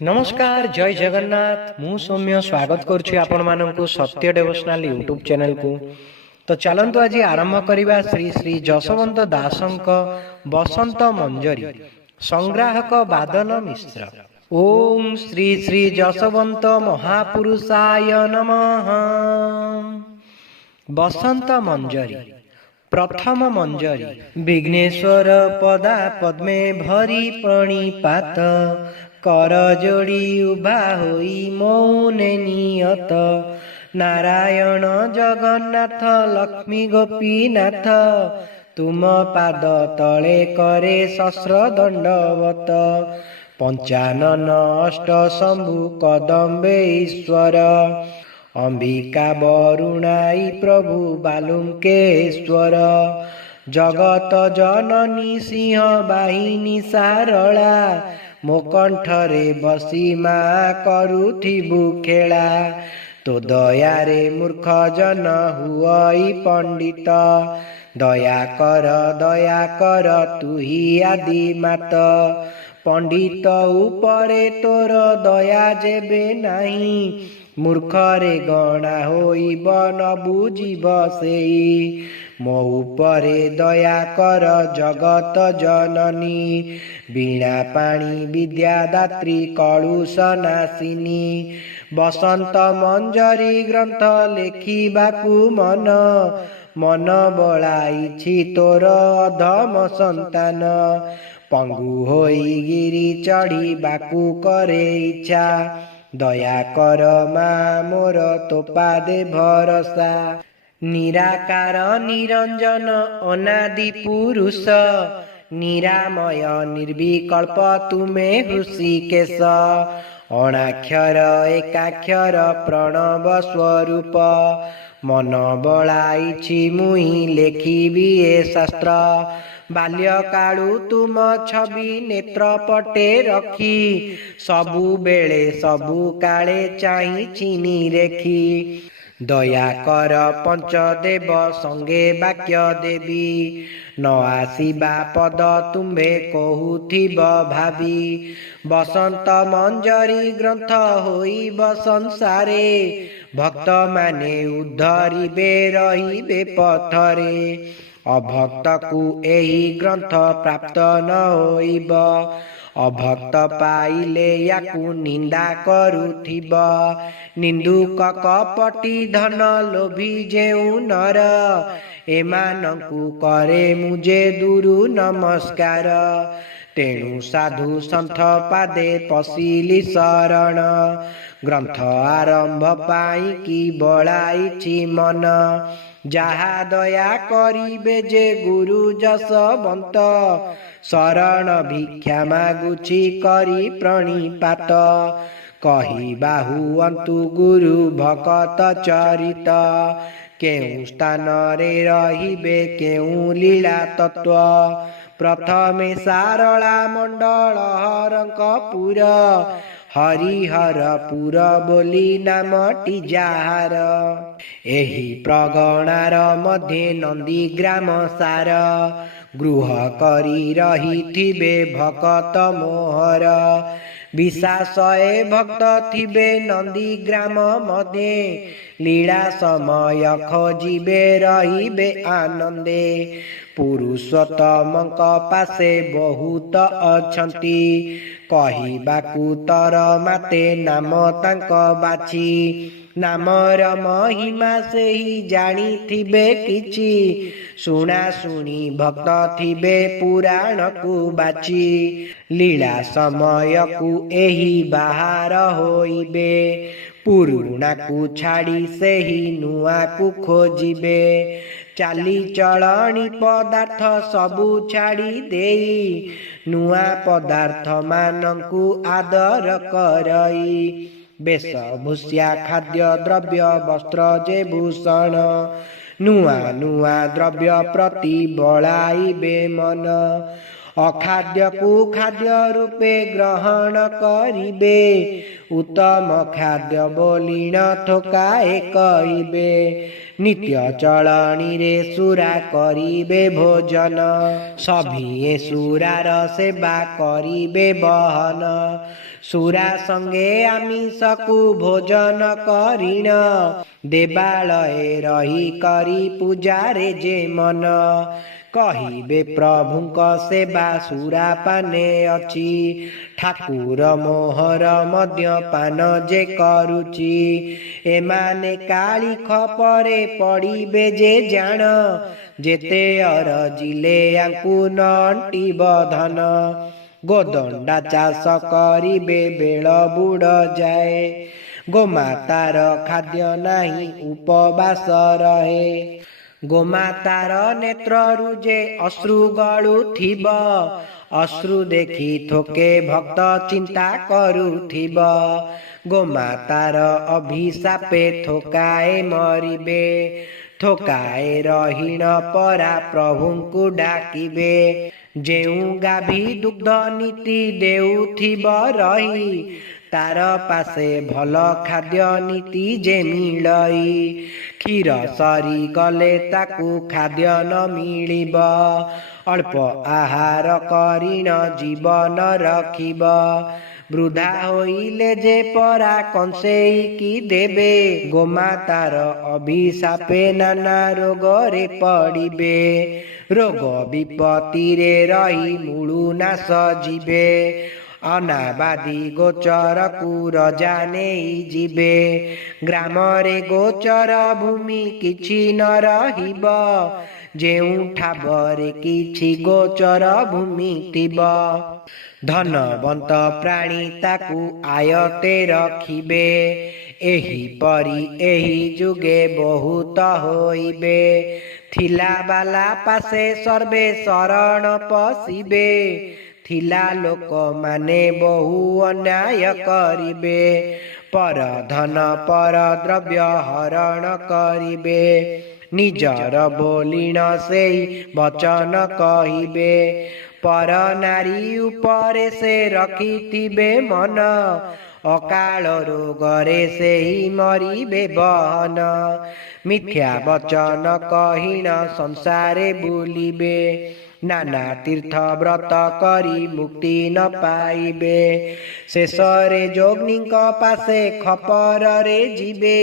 नमस्कार जय जगन्नाथ मु सौम्य स्वागत करुछि आपण माननकु सत्य डेवोशनल यूट्यूब चैनल को। तो चलंतु आज आरंभ करिबा श्री श्री जसवंत दासंक बसंत मंजरी संग्राहक बादल मिश्र। ओम श्री श्री जसवंत महापुरुषाय नमः। बसंत मंजरी प्रथम मंजरी। विघ्नेश्वर पदा पद्मे भरी प्रणिपात कर जोड़ी उभा होई मौने नियत। नारायण जगन्नाथ लक्ष्मी गोपीनाथ तुम पाद तले करे सहस्र दंडवत। पंचानन अष्ट शंभु कदम्बे ईश्वर अंबिका वरुणाई प्रभु बालुकेश्वर। जगत जननी सिंह बाहिनी सारला मो कंठरे बसी माँ करुथिबु खेला। तो दयारे मूर्ख जन हुई पंडित दया कर तु ही आदि मात। पंडित उपरे तोर दया जेबे नाही मूर्खरे गणा होइब न बुझिब सेई। मो उपरे दया कर जगत जननी वीणा पाणी विद्यादात्री कलुष नासिनी। बसंत मंजरी ग्रंथ लेखिबाकु मन मन बळाइछि तोर अधम संतान। पंगु होई गिरी चढ़िबाकु करे इच्छा दया कर माँ मोर तो पादे भरसा। निराकार निरंजन अनादि पुरुष निरामय निर्विकल्प तुमे ऋषिकेश। अणाक्षर एकाक्षर प्रणव स्वरूप मन बळाइछि मुहि लेखिबि ए शास्त्र। बाल्यकालु तुम छवि नेत्र पटे रखी सबु बेले सबु काले चाहिछि निरेखी। दया कर पंचदेव संगे वाक्य देवी न आसीबा पद तुम्भे कहुथिब भावी। बसंत मंजरी ग्रंथ होइब संसारे भक्त माने उद्धरिबे रहिबे पथरे। अभक्त को एही ग्रंथ प्राप्त न होइब अभक्त पाइले याकु निंदा करुथिब। निंदुक कपटी धन लोभी जेउ नर एमानंकु करे मुझे दुरु नमस्कार। तेणु साधु संत पादे पशिली शरण ग्रंथ आरंभ पाई की बळाइछि मन। जहा दया करिबे जे गुरु जसवंत शरण भिक्षा मागुछि करी प्रणिपात। कही बाहु अंतु गुरु भकत चरित केउ स्थान रे रहिबे केउ लीला तत्व। प्रथमे सारला मंडल हरंकपुर हरिहरपुर बोली नामटी जाहार। एही प्रगणार मध्ये नंदीग्राम सार गृह करी रहिथिबे भकत मोहर। विशासए भक्त थिबे नंदीग्राम मध्ये लीला समय खोजिबे रहिबे आनंदे। पुरुषोत्तमंक पासे बहुत अछंती कहिबाकु तर माते नाम तांक बाछि। नामर महिमा सेही जानिथिबे किछि शुणा शुणी भक्त थिबे पुराण को बाछि। लीला समय को एही बाहर होइबे पुरुणा को छाड़ी सेही नुआ को खोजिबे। चाली चलणी पदार्थ सबु छाड़ी देई नुआ पदार्थ मानंकु आदर करई। वेशभूषा खाद्य द्रव्य वस्त्र जे भूषण नुआ नुआ द्रव्य प्रति बळाइबे मन। ଅଖାଦ୍ୟକୁ ଖାଦ୍ୟ ରୂପେ ଗ୍ରହଣ କରିବେ, ଉତ୍ତମ ଖାଦ୍ୟ ବୋଲି ନ ଠକାଏ କହିବେ। ନିତ୍ୟ ଚଳଣୀରେ ସୁରା କରିବେ ଭୋଜନ, ସଭିଏ ସୁରାର ସେବା କରିବେ ବହନ। ସୁରା ସଙ୍ଗେ ଆମିଷକୁ ଭୋଜନ କରିଣ, ଦେବାଳଏ ରହି କରି ପୂଜାରେ ଯେ ମନ। କହିବେ ପ୍ରଭୁଙ୍କ ସେବା ସୁରାପାନେ ଅଛି, ଠାକୁର ମୋହର ମଧ୍ୟ ପାନ ଯେ କରୁଛି। ଏମାନେ କାଳି ଖପରେ ପଡ଼ିବେ ଯେ ଜାଣ, ଯେତେ ଅରଜିଲେ ୟାଙ୍କୁ ନ ଅଣ୍ଟିବ ଧନ। ଗୋଦଣ୍ଡା ଚାଷ କରିବେ ବେଳ ବୁଡ଼ ଯାଏ, ଗୋମାତାର ଖାଦ୍ୟ ନାହିଁ ଉପବାସ ରହେ। ଗୋମାତାର ନେତ୍ରରୁ ଯେ ଅଶ୍ରୁ ଗଳୁଥିବ, ଅଶ୍ରୁ ଦେଖି ଥୋକେ ଭକ୍ତ ଚିନ୍ତା କରୁଥିବ। ଗୋମାତାର ଅଭିଶାପେ ଥୋକାଏ ମରିବେ, ଥୋକାଏ ରହିଣ ପରା ପ୍ରଭୁଙ୍କୁ ଡାକିବେ। ଯେଉଁ ଗାଭୀ ଦୁଗ୍ଧ ନୀତି ଦେଉଥିବ ରହି, ତାର ପାଶେ ଭଲ ଖାଦ୍ୟ ନୀତି ଯେ ମିଳଇ। କ୍ଷୀର ସରି ଗଲେ ତାକୁ ଖାଦ୍ୟ ନ ମିଳିବ, ଅଳ୍ପ ଆହାର କରିଣ ଜୀବନ ରଖିବ। ବୃଦ୍ଧା ହୋଇଲେ ଯେ ପରା କଂସେଇକି ଦେବେ, ଗୋମାତାର ଅଭିଶାପେ ନାନା ରୋଗରେ ପଡ଼ିବେ। ରୋଗ ବିପତ୍ତିରେ ରହି ମୂଳୁ ନାଶ ଯିବେ, ଅନାବାଦୀ ଗୋଚରକୁ ରଜା ନେଇ ଯିବେ। ଗ୍ରାମରେ ଗୋଚର ଭୂମି କିଛି ନ ରହିବ, ଯେଉଁ ଠାବରେ କିଛି ଗୋଚର ଭୂମି ଥିବ। ଧନବନ୍ତ ପ୍ରାଣୀ ତାକୁ ଆୟତେ ରଖିବେ, ଏହିପରି ଏହି ଯୁଗେ ବହୁତ ହୋଇବେ। ଥିଲା ବାଲା ପାଶେ ସର୍ବେ ଶରଣ ପଶିବେ, ଥିଲା ଲୋକମାନେ ବହୁ ଅନ୍ୟାୟ କରିବେ। ପର ଧନ ପର ଦ୍ରବ୍ୟ ହରଣ କରିବେ, ନିଜର ବୋଲିଣ ସେଇ ବଚନ କହିବେ। ପର ନାରୀ ଉପରେ ସେ ରଖିଥିବେ ମନ, ଅକାଳ ରୋଗରେ ସେହି ମରିବେ ବହନ। ମିଥ୍ୟା ବଚନ କହିଣ ସଂସାରେ ବୁଲିବେ, ନାନା ତୀର୍ଥ ବ୍ରତ କରି ମୁକ୍ତି ନ ପାଇବେ। ଶେଷରେ ଯୋଗୀଙ୍କ ପାଶେ ଖପରରେ ଯିବେ,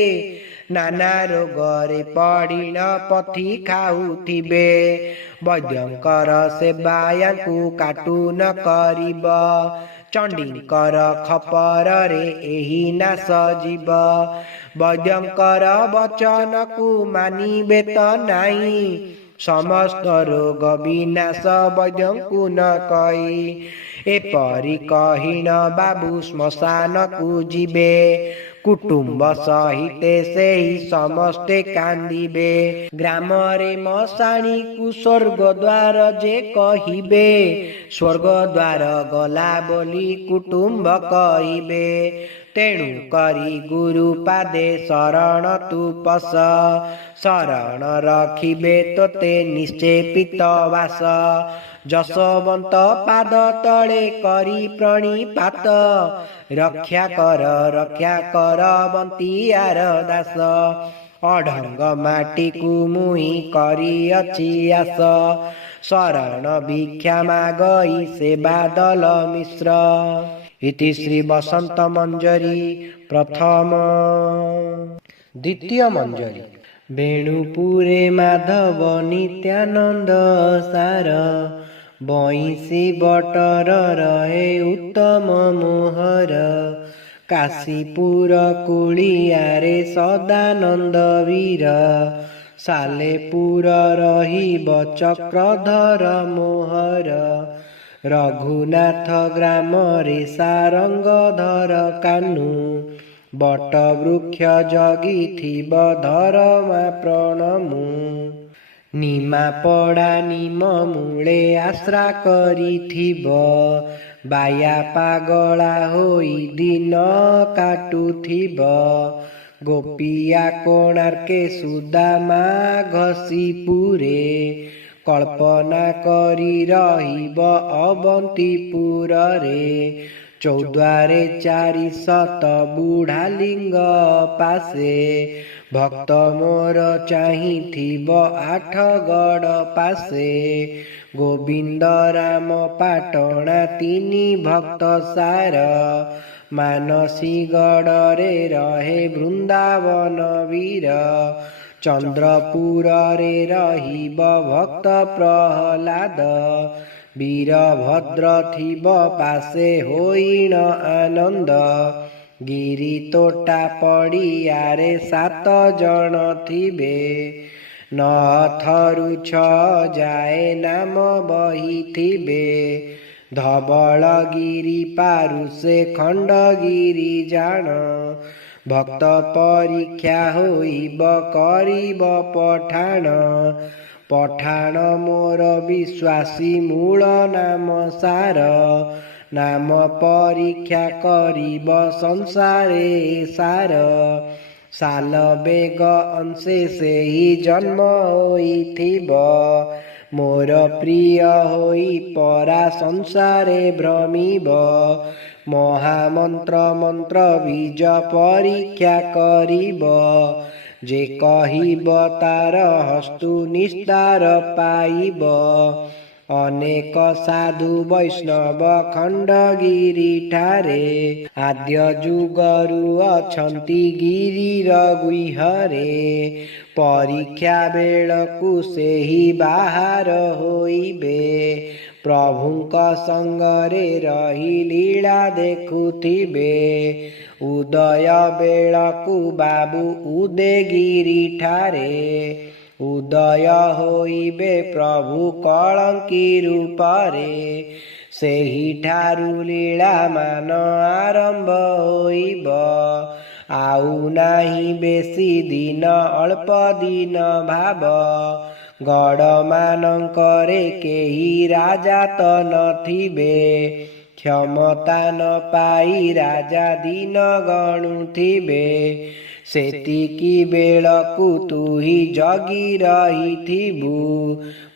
ନାନା ରୋଗରେ ପଡ଼ିଣ ପଥି ଖାଉଥିବେ। ବୈଦ୍ୟଙ୍କର ସେବା ୟାଙ୍କୁ କାଟୁ ନ କରିବ, ଚଣ୍ଡୀଙ୍କର ଖପରରେ ଏହି ନାଶ ଯିବ। ବୈଦ୍ୟଙ୍କର ବଚନକୁ ମାନିବେ ତ ନାହିଁ, ସମସ୍ତ ରୋଗ ବିନାଶ ବୈଦ୍ୟଙ୍କୁ ନ କହି। ଏପରି କହିଣ ବାବୁ ଶ୍ମଶାନକୁ ଯିବେ, କୁଟୁମ୍ବ ସହିତେ ସେହି ସମସ୍ତେ କାନ୍ଦିବେ। ଗ୍ରାମରେ ମଶାଣୀକୁ ସ୍ୱର୍ଗ ଦ୍ୱାର ଯେ କହିବେ, ସ୍ୱର୍ଗ ଦ୍ୱାର ଗଲା ବୋଲି କୁଟୁମ୍ବ କହିବେ। ତେଣୁ କରି ଗୁରୁ ପାଦେ ଶରଣ ତୁ ପଶ, ଶରଣ ରଖିବେ ତୋତେ ନିଶ୍ଚେପିତ ବାସ। ଯଶୋବନ୍ତ ପାଦ ତଳେ କରି ପ୍ରଣିପାତ, ରକ୍ଷା କର ବନ୍ତିଆର ଦାସ। ଅଢଙ୍ଗ ମାଟିକୁ ମୁହିଁ କରିଅଛି ଆସ, ଶରଣ ଭିକ୍ଷା ମାଗଇ ସେବା ଦଲ ମିଶ୍ର। ଇତି ଶ୍ରୀ ବସନ୍ତ ମଞ୍ଜରୀ ପ୍ରଥମ। ଦ୍ୱିତୀୟ ମଞ୍ଜରୀ। ବେଣୁପୁରେ ମାଧବ ନିତ୍ୟାନନ୍ଦ ସାର, ବଇଁଶୀ ବଟର ରହେ ଉତ୍ତମ ମୋହର। କାଶୀପୁର କୁଳିଆରେ ସଦାନନ୍ଦ ବୀର, ସାଲେପୁର ରହିବ ଚକ୍ରଧର ମୋହର। ରଘୁନାଥ ଗ୍ରାମରେ ସାରଙ୍ଗଧର କାହ୍ନୁ, ବଟ ବୃକ୍ଷ ଜଗିଥିବ ଧରମା ପ୍ରଣମୁ। ନିମାପଡ଼ା ନିମ ମୂଳେ ଆଶ୍ରା କରିଥିବ, ବାୟା ପାଗଳା ହୋଇ ଦିନ କାଟୁଥିବ। ଗୋପିଆ କୋଣାର୍କେ ସୁଦାମା ଘଷିପୁରେ, कल्पना करी रहिब अवंतीपुर रे। चौद्वारे 400 बुढ़ा लिंग पासे भक्त मोर चाहिथिब 8गड़ पासे। गोविंद राम पाटणा 3 भक्त सार मानसी गड़े रहे वृंदावन वीर। चंद्रपुर रे रहिब भक्त प्रहलाद वीरभद्र थिब पासे होइण आनंद। गिरी तोटा पड़ियारे 7 जन थिबे 9 6 जाए नाम बहिथिबे। धवलगिरी पारुषे खंडगिरी जान भक्त परीक्षा होइब करिब पठाण। पठाण मोर विश्वासी मूल नाम सार नाम परीक्षा करिब संसारे सार। साल बेग अंशे से ही जन्म होइथिब मोर प्रिय होई परा संसारे भ्रमिब। महामंत्र मंत्र बीज परीक्षा करिब जे कहिब तार हस्तु निस्तार पाइब। अनेक साधु वैष्णव खंडगिरी ठारे आद्य जुगरु अछंती गिरीर गुह्ୟରେ। परीक्षा बेलकु सेही बाहर होइबे प्रभुंक संगरे रही लीला देखुथिबे। उदय बेलकु बाबू उदयगिरी ठारे उदय होइबे प्रभु कलंकी रूपरे। सेही ठारू लीला मान आरंभ होइब आउ नाही बेसी दिन अल्प दिन भाव। गड़ मानंकरे केही राजा त नथिबे क्षमता न पाई राजा दिन गणुथिबे। सेतिकी बेलकु तुही जगी रहिथिबु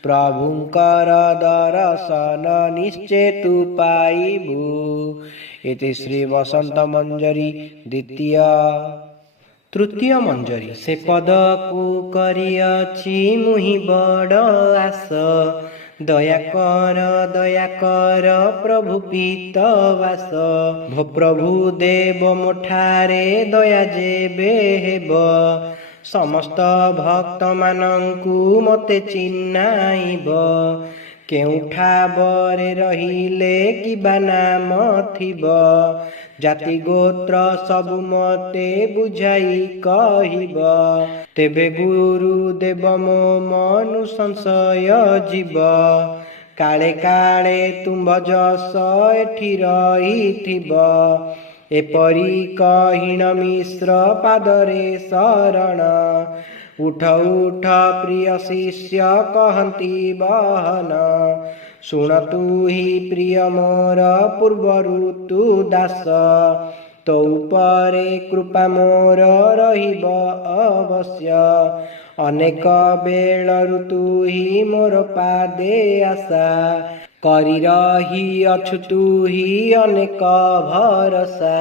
प्रभुंकर दर्शन निश्चय तु पाइबु। इति श्री वसंत मंजरी द्वितीय। तृतीय मंजरी से पद को करिअछि मुहि बड़ आस। दया कर प्रभु पीतवास। भो प्रभु देव मोठारे दया जेबे हेब समस्त भक्त मानंकु मते चिन्हाइब। केउठा बरे रहिले किबा नाम थिब जाति गोत्र सबु मते बुझाई कहिब। तेबे गुरु देव मो मनु संशय जीव काले काले तुंब जस एठी रहिथिब। एपरी कहिण मिश्र पादरे शरण उठ उठ प्रिय शिष्य कहंती बहन। शुण तू ही प्रिय मोर पूर्वरु तु दास तो उपरे कृपा मोर रहिब अवश्य। अनेक बेलरु तू ही मोर पादे आशा करि रही अछु तू ही अनेक भरसा।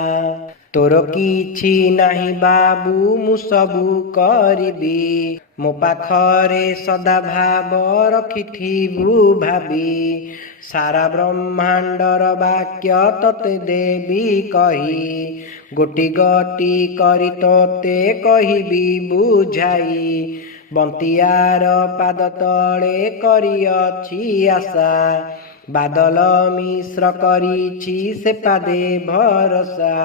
तोर किछि नाही बाबू मु सबु करिबी मो पाखरे सदा भाव रखिथिबु भाबी। सारा ब्रह्मांडर वाक्य तते देवी कही गोटी गोटी करी तोते कहिबी बुझाई। बंतियार पाद तले करिअछि आशा बादल मिश्र करिछि से पादे भरसा।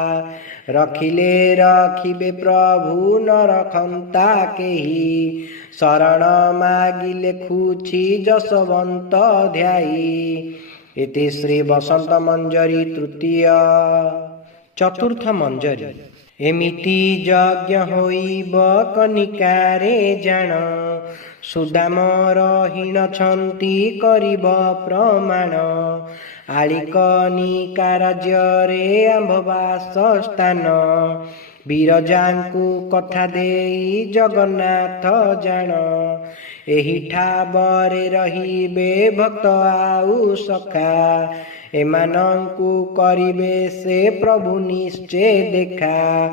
रखिले रखिबे प्रभु न रखंता केही शरण मागिले खुछि जसवंत ध्यायी। इति श्री वसंत मंजरी तृतीय। चतुर्थ मंजरी एमिति यज्ञ होइब कनिकारे जान सुदाम रहीन छंती करिब प्रमाण। ଆଳିକନିକା ରାଜ୍ୟରେ ଆମ୍ଭବାସ ସ୍ଥାନ। ବିରଜାଙ୍କୁ କଥା ଦେଇ ଜଗନ୍ନାଥ ଜାଣ। ଏହି ଠାବରେ ରହିବେ ଭକ୍ତ ଆଉ ସଖା। ଏମାନଙ୍କୁ କରିବେ ସେ ପ୍ରଭୁ ନିଶ୍ଚେ ଦେଖା।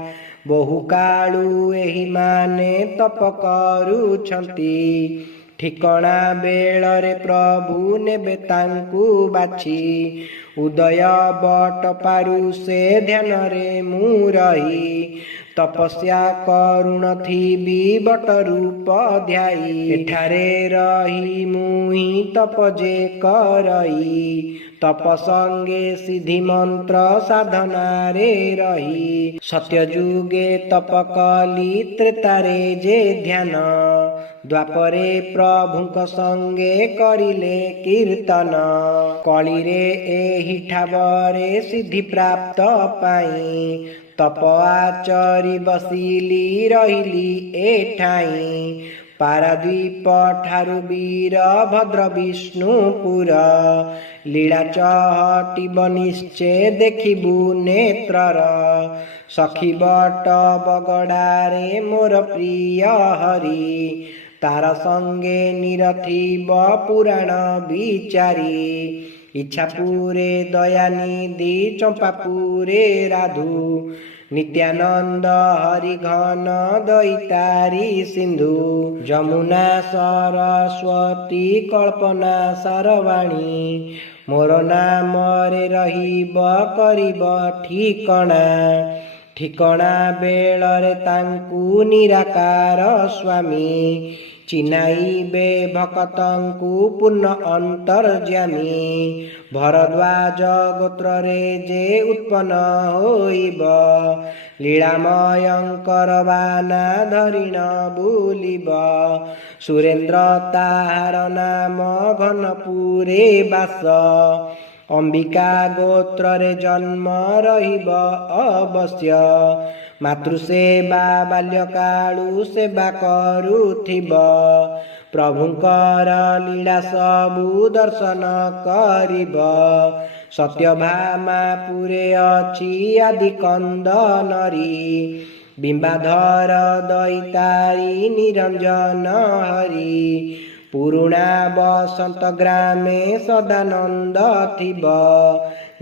ବହୁ କାଳୁ ଏହି ମାନେ ତପ କରୁଛନ୍ତି। ଠିକଣା ବେଳରେ ପ୍ରଭୁ ନେବେ ତାଙ୍କୁ ବାଛି। ଉଦୟ ବଟ ପାରୁ ସେ ଧ୍ୟାନରେ ମୁଁ ରହି। ତପସ୍ୟା କରୁଣଥିବି ବଟ ରୂପ ଧ୍ୟାଇ। ଏଠାରେ ରହି ମୁହିଁ ତପ ଯେ କରଇ। ତପ ସଙ୍ଗେ ସିଦ୍ଧି ମନ୍ତ୍ର ସାଧନାରେ ରହି। ସତ୍ୟ ଯୁଗେ ତପ କଲି ତ୍ରେତାରେ ଯେ ଧ୍ୟାନ। ଦ୍ୱାପରେ ପ୍ରଭୁଙ୍କ ସଙ୍ଗେ କରିଲେ କୀର୍ତ୍ତନ। କଳିରେ ଏହି ଠାବରେ ସିଦ୍ଧି ପ୍ରାପ୍ତ ପାଇଁ। ତପ ଆଚରି ବସିଲି ରହିଲି ଏଠାଇଁ। ପାରାଦୀପ ଠାରୁ ବୀର ଭଦ୍ର ବିଷ୍ଣୁପୁର। ଲୀଳା ଚହଟିବ ନିଶ୍ଚେ ଦେଖିବୁ ନେତ୍ରର। ସଖୀ ବଟ ବଗଡ଼ାରେ ମୋର ପ୍ରିୟ ହରି। ତାର ସଙ୍ଗେ ନିରଥିବ ପୁରାଣ ବିଚାରି। ଇଚ୍ଛାପୁରେ ଦୟାନିଧି ଚମ୍ପାପୁରେ ରାଧୁ। ନିତ୍ୟାନନ୍ଦ ହରି ଘନ ଦଇତାରି ସିନ୍ଧୁ। ଯମୁନା ସରସ୍ୱତୀ କଳ୍ପନା ସାରବାଣୀ। ମୋର ନାମରେ ରହିବ କରିବ ଠିକଣା। ଠିକଣା ବେଳରେ ତାଙ୍କୁ ନିରାକାର ସ୍ୱାମୀ। ଚିହ୍ନାଇବେ ଭକତଙ୍କୁ ପୂର୍ଣ୍ଣ ଅନ୍ତର୍ଯ୍ୟାମୀ। ଭରଦ୍ୱାଜ ଗୋତ୍ରରେ ଯେ ଉତ୍ପନ୍ନ ହୋଇବ। ଲୀଳାମୟଙ୍କର ବାନା ଧରିଣ ବୁଲିବ। ସୁରେନ୍ଦ୍ର ତାହାର ନାମ ଘନପୁରେ ବାସ। ଅମ୍ବିକା ଗୋତ୍ରରେ ଜନ୍ମ ରହିବ ଅବଶ୍ୟ। ମାତୃସେବା ବାଲ୍ୟକାଳୁ ସେବା କରୁଥିବ। ପ୍ରଭୁଙ୍କର ଲୀଳା ସବୁ ଦର୍ଶନ କରିବ। ସତ୍ୟଭାମାପୁରେ ଅଛି ଆଦି କନ୍ଦନରୀ। ବିମ୍ବାଧର ଦଇତାରି ନିରଞ୍ଜନ ହରି। ପୁରୁଣା ବସନ୍ତ ଗ୍ରାମେ ସଦାନନ୍ଦ ଥିବ।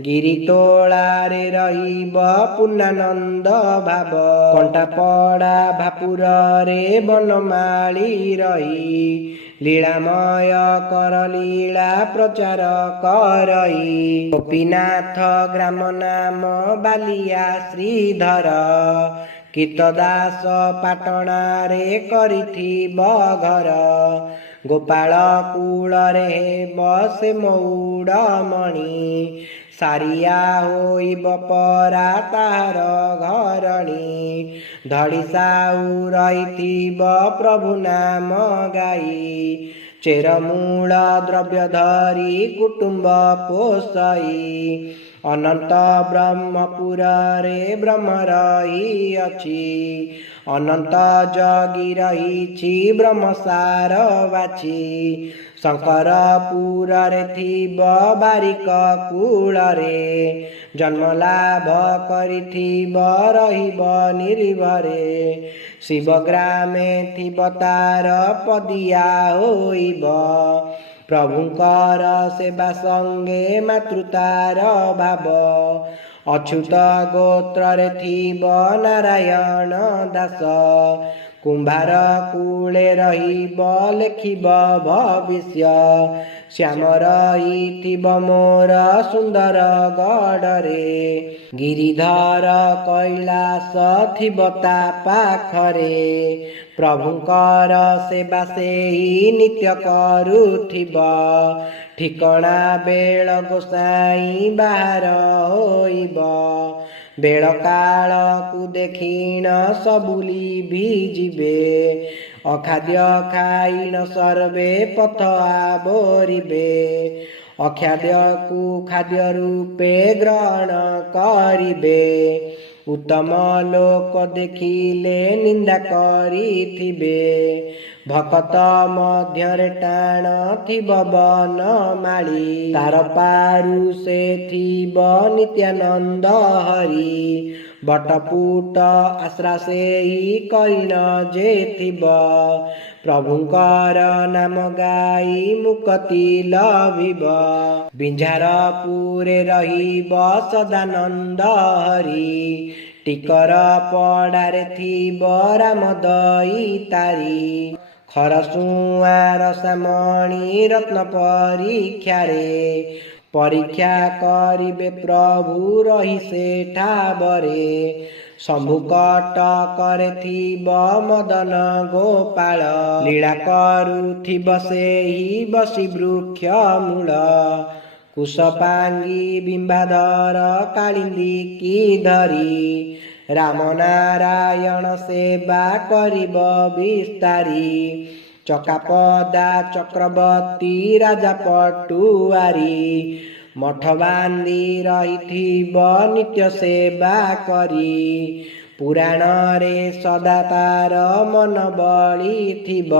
ଗିରିତୋଳାରେ ରହିବ ପୂର୍ଣ୍ଣାନନ୍ଦ ଭାବ। କଣ୍ଟାପଡ଼ା ଭାପୁରରେ ବନମାଳି ରହି। ଲୀଳାମୟ କର ଲୀଳା ପ୍ରଚାର କରଇ। ଗୋପୀନାଥ ଗ୍ରାମ ନାମ ବାଲିଆ ଶ୍ରୀଧର। କୀର୍ତ୍ତଦାସ ପାଟଣାରେ କରିଥିବ ଘର। ଗୋପାଳ କୂଳରେ ହେବ ସେ ମଉଡ଼ମଣି। ସାରିଆ ହୋଇବ ପରା ତାହାର ଘରଣୀ। ଧଡ଼ି ସାଉ ରହିଥିବ ପ୍ରଭୁ ନାମ ଗାଇ। ଚେରମୂଳ ଦ୍ରବ୍ୟ ଧରି କୁଟୁମ୍ବ ପୋଷଇ। ଅନନ୍ତ ବ୍ରହ୍ମପୁରରେ ବ୍ରହ୍ମ ରହିଅଛି। ଅନନ୍ତ ଜଗି ରହିଛି ବ୍ରହ୍ମସାର ବାଛି। ଶଙ୍କରପୁରରେ ଥିବ ବାରିକ କୂଳରେ। ଜନ୍ମଲାଭ କରିଥିବ ରହିବ ନିର୍ଭରେ। ଶିବଗ୍ରାମେ ଥିବ ତାର ପଦିଆ ହୋଇବ। ପ୍ରଭୁଙ୍କର ସେବା ସଙ୍ଗେ ମାତୃତାର ଭାବ। ଅଚ୍ୟୁତ ଗୋତ୍ରରେ ଥିବ ନାରାୟଣ ଦାସ। କୁମ୍ଭାର କୂଳେ ରହିବ ଲେଖିବ ଭବିଷ୍ୟ। ଶ୍ୟାମ ରହିଥିବ ମୋର ସୁନ୍ଦର ଗଡ଼ରେ। ଗିରିଧର କୈଳାସ ଥିବ ତା ପାଖରେ। ପ୍ରଭୁଙ୍କର ସେବା ସେଇ ନିତ୍ୟ କରୁଥିବ। ଠିକଣା ବେଳ ଗୋସାଇଁ ବାହାର ହୋଇବ। ବେଳ କାଳକୁ ଦେଖିଣ ସବୁ ଲିଭିଯିବେ। ଅଖାଦ୍ୟ ଖାଇଣ ସର୍ବେ ପଥ ଆବରିବେ। ଅଖାଦ୍ୟକୁ ଖାଦ୍ୟ ରୂପେ ଗ୍ରହଣ କରିବେ। ଉତ୍ତମ ଲୋକ ଦେଖିଲେ ନିନ୍ଦା କରିଥିବେ। भकत मध्यरे टाण थिब बनमाली तार पारु से थिब नित्यानंद हरि बटपुट आश्रा से करिण जे थिब प्रभुंकर नाम गाई मुक्ति लभिब बिंझारपुरे रहिब सदानंद हरि टिकर पड़ारे थिब राम दईतारी खरसुआ रसामणि रत्न परीक्षारे परीक्षा करिबे प्रभु रही सेठाबरे शंभु कटकरे थिब मदन गोपाल लीला करुथिब सेहि बसी वृक्ष मूल कुशपांगी बिंबाधर कालिंदी की धरी राम नारायण सेवा करिब विस्तारी चकापदा चक्रवर्ती राजा पटुआरी मठ बांधी रहिथिब नित्य सेवा करी पुराण रे सदा तार मन बळी थिब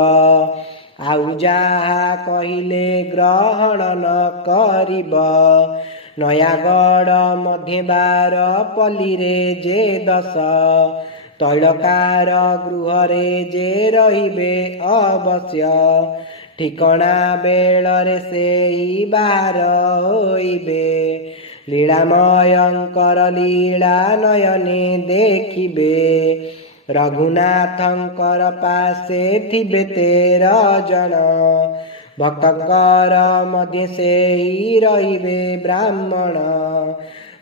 आउ जाहा कहिले ग्रहण न करिब नयागढ़ मध्य बार पल्ली रे जे दश तैलकार गृह रे जे रहिबे अवश्य ठिकणा बेलरे सेई बाहर होइबे लीलामयंकर लीला नयने देखिबे रघुनाथंकर पासे थिबे 13 जन भक्तकर मध्य सेई रहिबे ब्राह्मण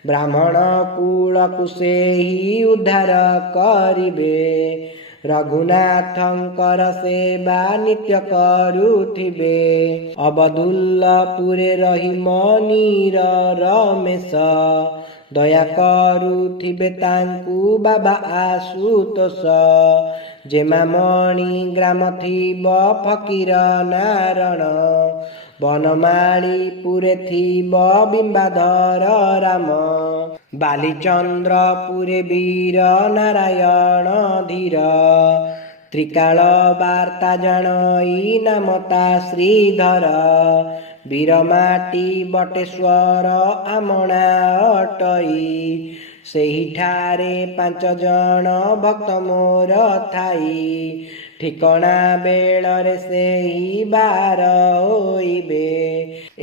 ब्राह्मण कूल कुसेही उद्धार करिबे रघुनाथंकर सेवा नित्य करुथिबे अबदुल्लपुरे रही मनीर रमेश दया करुथिबे तांकु बाबा आशुतोष जेमामणि ग्राम थिब फकीर नारायण बनमाली पुरे थिब बिंबाधर राम बालीचंद्रपुरे वीर नारायण धीर त्रिकाल वार्ता जानई नामता श्रीधर वीरमाटी बटेश्वर आमणा अटई सेहिठारे 5 जन भक्त मोर थाई ठिकणा बेलरे सेही बार होइबे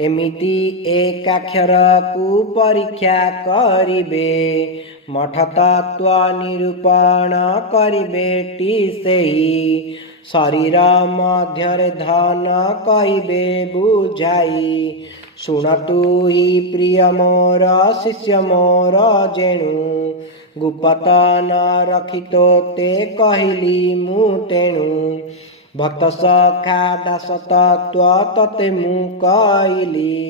एमिति एकाक्षर कु परीक्षा करिबे मठ तत्व निरूपण करिबे टी सेही शरीर मध्यरे धन कहिबे बुझाई शुणतु ही प्रिय मोर शिष्य मोर जेणु गुप्त न रखी तोते कहली मु तेणु भक्त सखा दास तत्व तते मु कहली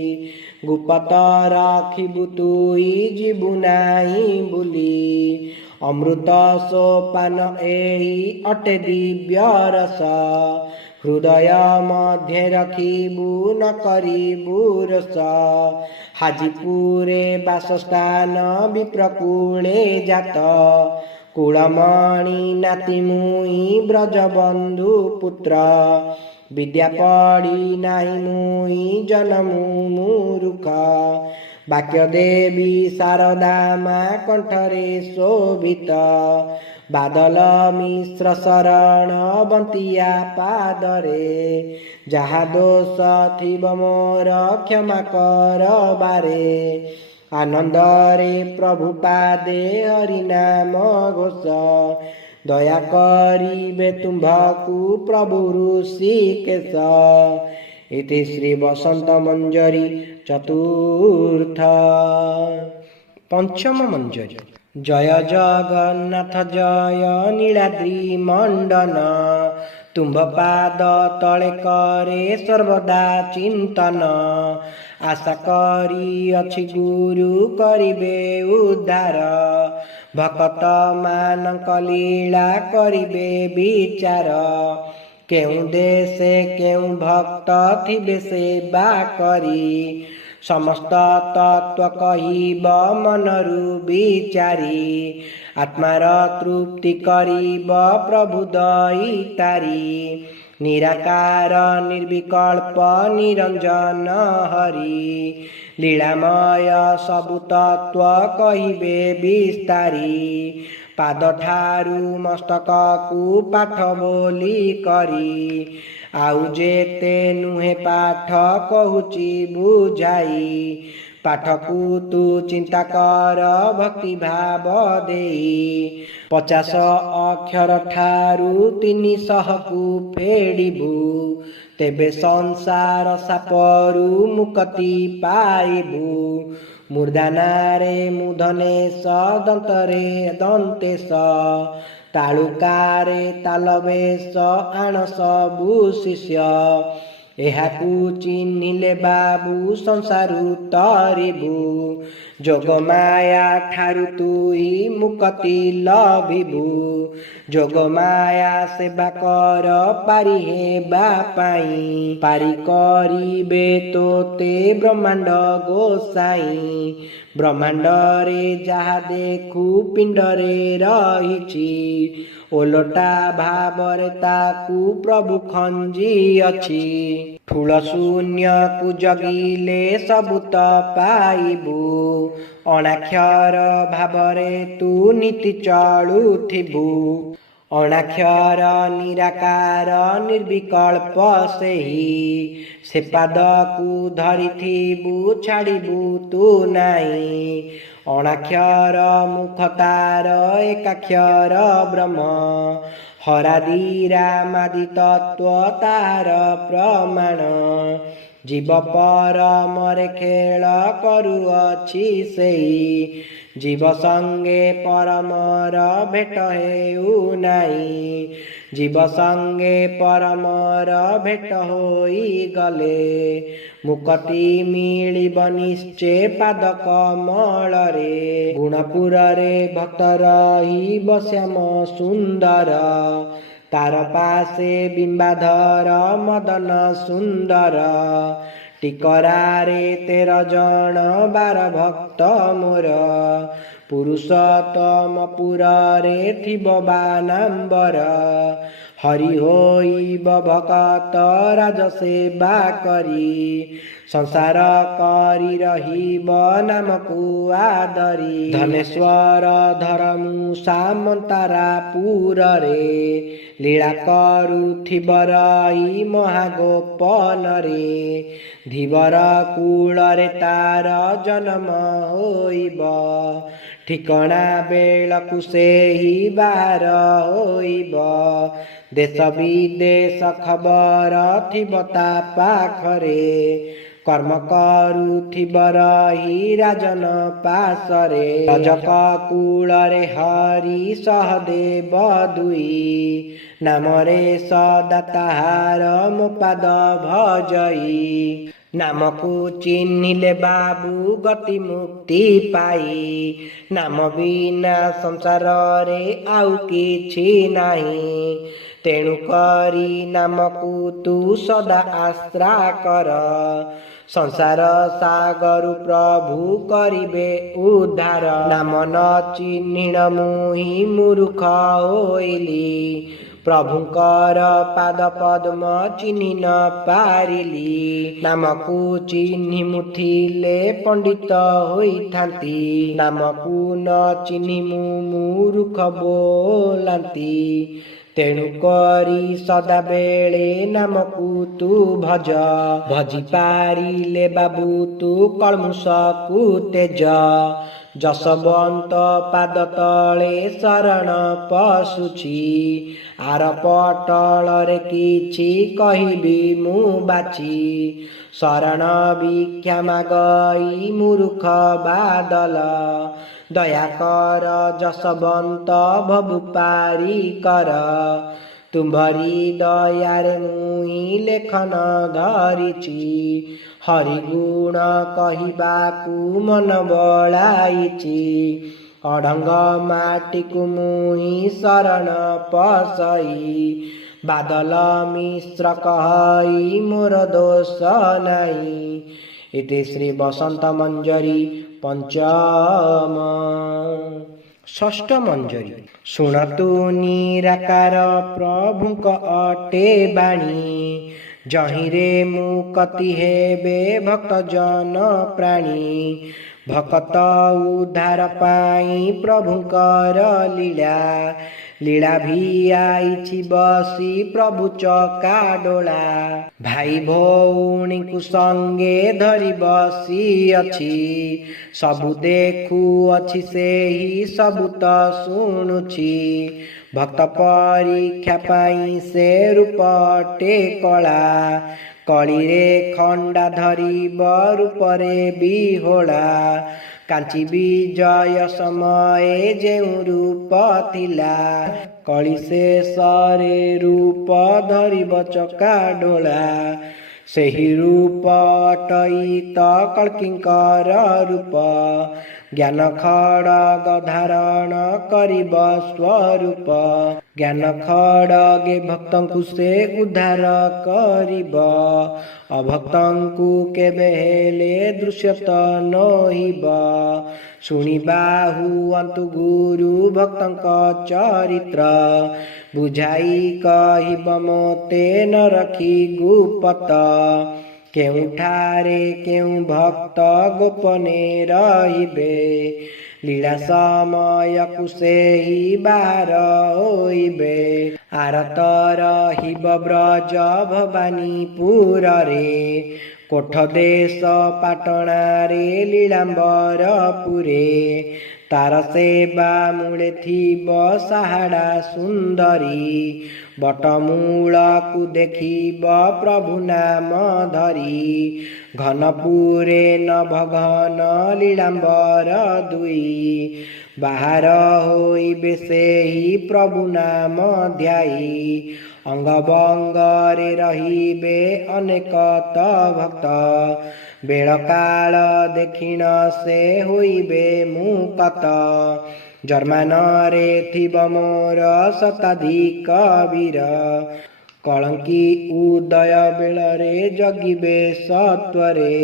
गुप्त रखिबु तुई जीवु नाही बुली अमृत सोपान एही अटे दिव्य रस हृदय मध्य रखिबु न करिबु रस हाजीपुरे बासस्थान विप्रकूले जात कुलमणि नाती मुई ब्रजबंधु पुत्र विद्या पढ़ी नाही मुई जनमु मूर्ख वाक्य देवी शारदा मा कंठरे शोभित बादल मिश्र शरण बंतिया पादरे जहा दोष थिब मोर क्षमा कर बारे आनंद रे प्रभु पादे हरि नाम घोष दया करिबे तुम्भकु प्रभु ऋषिकेश इति श्री वसंत मंजरी चतुर्थ पंचम मंजरी जय जगन्नाथ जय नीलाद्रि मंडन तुम्भ पाद तले करे सर्वदा चिंतन आशा करी अछि गुरु करिबे उद्धार भक्त मानक लीला करिबे विचार केउं देशे केउं भक्त थिबे सेवा करी समस्त तत्व कहिब मनरु विचारी आत्मार तृप्ति करिब प्रभु दईतारी निराकार निर्विकल्प निरंजन हरि लीलामय सबु तत्व कहिबे विस्तारी पाद ठारू मस्तक को पाठ बोली करी आउ जेते नुहे पाठ कहूची बुझाई पाठ को तू चिंता कर भक्ति भाव देई 50 अक्षर ठारू 300 को फेड़बू तेबे संसार सापरू मुक्ति पाइबू मूर्धनारे मूर्धनेश दंतरे दंतेश तालुकारे तालवेश आण सबु शिष्य एहाकू चिन्हिले बाबू संसारू तरिबू जोगमाया ठारू तुई मुक्ति लभिबू जोगमाया सेवा कर पारी हेबा पाई पारी करिबे तोते ब्रह्मांड गोसाई ब्रह्मांड रे जहा देखू पिंड रे रहिछि ओलटा भावरे ताकू प्रभु खंजी अछि ठूल शून्य को जगिले सबूत पाइबू अणाक्षर भावरे तू नीति चलुथिबू अणाक्षर निराकार निर्विकल्प सेही से पाद को धरिथिबू छाड़िबू तू नाई अणाक्षर मुख तार एकाक्षर ब्रह्म हरादीरा मादि तत्व तार प्रमाण जीव परमरे खेल करुअछि सेई जीव संगे परमर भेट हेउ नाई जीव संगे परमर भेट होई गले मुक्ति मिलिब निश्चय पाद कमल रे गुणपुर रे भक्त रहिब श्याम सुंदर तार पासे बिंबाधर मदन सुंदर टिकरा रे 13 जन 12 भक्त मोर पुरुषोत्तम पुर रे थिब बानाम्बर हरि होइब भक्त राज सेवा करी संसार करी रहिब नाम को आदरी धनेश्वर धरमु सामंतारा पुर रे लीला करुथिब रही महागोपन रे धीवर कूल रे तार जन्म होइब ठिकणा बेलकु सेही बाहर होइब देश विदेश खबर थिब ता पाखरे कर्म करुथिब रही राजन पासरे रजक कूल रे हरि सहदेव दुई नाम रे सदा ताहार मो पाद भजई नाम को चिन्हिले बाबू गति मुक्ति पाई नाम बिना संसार रे आउ किछि नाही तेणु करी नाम को तू सदा आश्रा कर संसार सागर प्रभु करिबे उद्धार नाम न चिन्हिण मुहि मूर्ख होइली प्रभुकर पाद पद्म चिन्हि न पारिली नाम को चिन्हि मुथिले पंडित होइथांती नाम को न चिन्हि मूर्ख बोलांती तेणु करी सदा बेले नाम को तू भज भजी पारिले बाबू तू कलमुष को तेज जसवंत पाद तले शरण पशुछि आर पटल रे किछि कहिबी मु बाची शरण भिक्षा मागई मूर्ख बादल दया कर जसवंत भबु पारी कर तुम्हारी दयारे मुई लेखन धरिछि हरि गुण कहिबाकू मन बळाइछि अढंग माटी को मुई शरण पसई बादल मिश्र कहई मोर दोष नहीं इति श्री बसंत मंजरी पंचम। ଷଷ୍ଠ ମଞ୍ଜରୀ। ଶୁଣତୁ ନିରାକାର ପ୍ରଭୁଙ୍କ ଅଟେ ବାଣୀ, ଯହିଁରେ ମୁକତି ହେବେ ଭକ୍ତ ଜନ ପ୍ରାଣୀ। ଭକତ ଉଦ୍ଧାର ପାଇଁ ପ୍ରଭୁଙ୍କର ଲୀଳା, ଲୀଳା ଭି ଆଇଛି ବସି ପ୍ରଭୁ ଚକା ଡୋଳା। ଭାଇ ଭଉଣୀଙ୍କୁ ସଙ୍ଗେ ଧରି ବସିଅଛି, ସବୁ ଦେଖୁଅଛି ସେହି ସବୁ ତ ଶୁଣୁଛି। ଭକ୍ତ ପରୀକ୍ଷା ପାଇଁ ସେ ରୂପଟେ କଳା, କଳିରେ ଖଣ୍ଡା ଧରିବ ରୂପରେ ବିହୋଳା। କାଞ୍ଚି ବିଜୟ ସମୟେ ଯେଉଁ ରୂପ ଥିଲା, କଳି ଶେଷରେ ରୂପ ଧରିବ ଚକା ଡୋଳା। ସେହି ରୂପ ଅଟଇତ କଳ୍କିଙ୍କର ରୂପ, ଜ୍ଞାନ ଖଡ଼ଗ ଧାରଣ କରିବ ସ୍ୱରୂପ। ଜ୍ଞାନ ଖଡ଼ଗେ ଭକ୍ତଙ୍କୁ ସେ ଉଦ୍ଧାର କରିବ, ଅଭକ୍ତଙ୍କୁ କେବେ ହେଲେ ଦୃଶ୍ୟତ ନୋହିବ। ଶୁଣିବା ହୁଅନ୍ତୁ ଗୁରୁ ଭକ୍ତଙ୍କ ଚରିତ୍ର, ବୁଝାଇ କହିବ ମୋତେ ନ ରଖି ଗୁପତ। କେଉଁଠାରେ କେଉଁ ଭକ୍ତ ଗୋପନେ ରହିବେ, ଲୀଳା ସମୟକୁ ସେହି ବାହାର ହୋଇବେ। ଆରତ ରହିବ ବ୍ରଜ ଭବାନୀପୁରରେ, କୋଠ ଦେଶ ପାଟଣାରେ ଲୀଳାମ୍ବରପୁରେ। ତାର ସେବା ମୂଳେ ଥିବ ସାହାଡ଼ା ସୁନ୍ଦରୀ, ବଟମୂଳକୁ ଦେଖିବ ପ୍ରଭୁ ନାମ ଧରି। ଘନପୁରେ ନଭଘନ ଲୀଳାମ୍ବର ଦୁଇ, ବାହାର ହୋଇବେ ସେହି ପ୍ରଭୁ ନାମ ଧ୍ୟାଇ। ଅଙ୍ଗବଙ୍ଗରେ ରହିବେ ଅନେକ ତ ଭକ୍ତ, ବେଳକାଳ ଦେଖିଣ ସେ ହୋଇବେ ମୁକତ। ଜର୍ମାନରେ ଥିବ ମୋର ଶତାଧିକ ବୀର, କଳଙ୍କି ଉଦୟ ବେଳରେ ଜଗିବେ ସତ୍ୱରେ।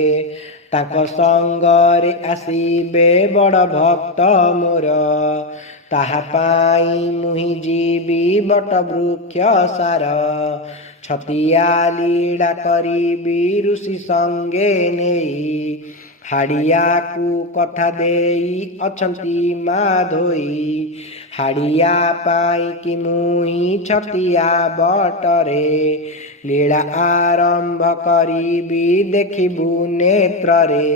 ତାଙ୍କ ସଙ୍ଗରେ ଆସିବେ ବଡ଼ ଭକ୍ତ ମୋର, ତାହା ପାଇଁ ମୁହିଁ ଯିବି ବଟ ବୃକ୍ଷ ସାର। ଛତିଆ ଲୀଳା କରିବି ଋଷି ସଙ୍ଗେ ନେଇ, ହାଡ଼ିଆକୁ କଥା ଦେଇ ଅଛନ୍ତି ମାଧୋଇ। ହାଡ଼ିଆ ପାଇଁକି ମୁହିଁ ଛତିଆ ବଟରେ, ଲୀଳା ଆରମ୍ଭ କରିବି ଦେଖିବୁ ନେତ୍ରରେ।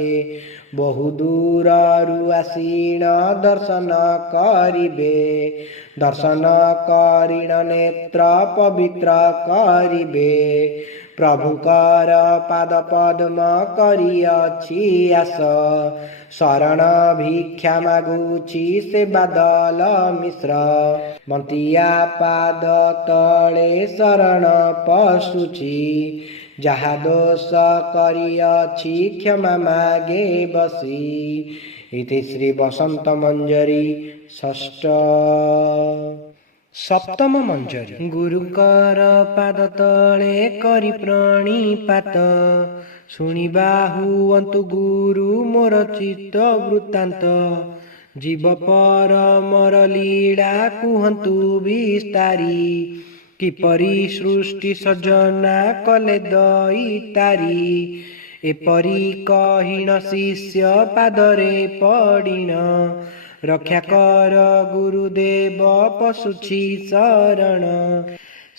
ବହୁ ଦୂରରୁ ଆସିଣ ଦର୍ଶନ କରିବେ, ଦର୍ଶନ କରିଣ ନେତ୍ର ପବିତ୍ର କରିବେ। ପ୍ରଭୁଙ୍କର ପାଦ ପଦ୍ମ କରିଅଛି ଆସ, ଶରଣ ଭିକ୍ଷା ମାଗୁଛି ସେ ବାଦଲ ମିଶ୍ର। ମନ୍ତିଆ ପାଦ ତଳେ ଶରଣ ପଶୁଛି, ଯାହା ଦୋଷ କରିଅଛି କ୍ଷମା ମାଗେ ବସି। ଇତି ଶ୍ରୀ ବସନ୍ତ ମଞ୍ଜରୀ ଷଷ୍ଠ। ସପ୍ତମ ମଞ୍ଜରୀ। ଗୁରୁଙ୍କର ପାଦ ତଳେ କରି ପ୍ରଣିପାତ, ଶୁଣିବା ହୁଅନ୍ତୁ ଗୁରୁ ମୋର ଚିତ୍ତ ବୃତ୍ତାନ୍ତ। ଜୀବ ପରମର ଲୀଳା କୁହନ୍ତୁ ବିସ୍ତାରି, କିପରି ସୃଷ୍ଟି ସଜନା କଲେ ଦଇତାରି। ଏପରି କହିଣ ଶିଷ୍ୟ ପାଦରେ ପଡ଼ିଣ, ରକ୍ଷା କର ଗୁରୁଦେବ ପଶୁଛି ଶରଣ।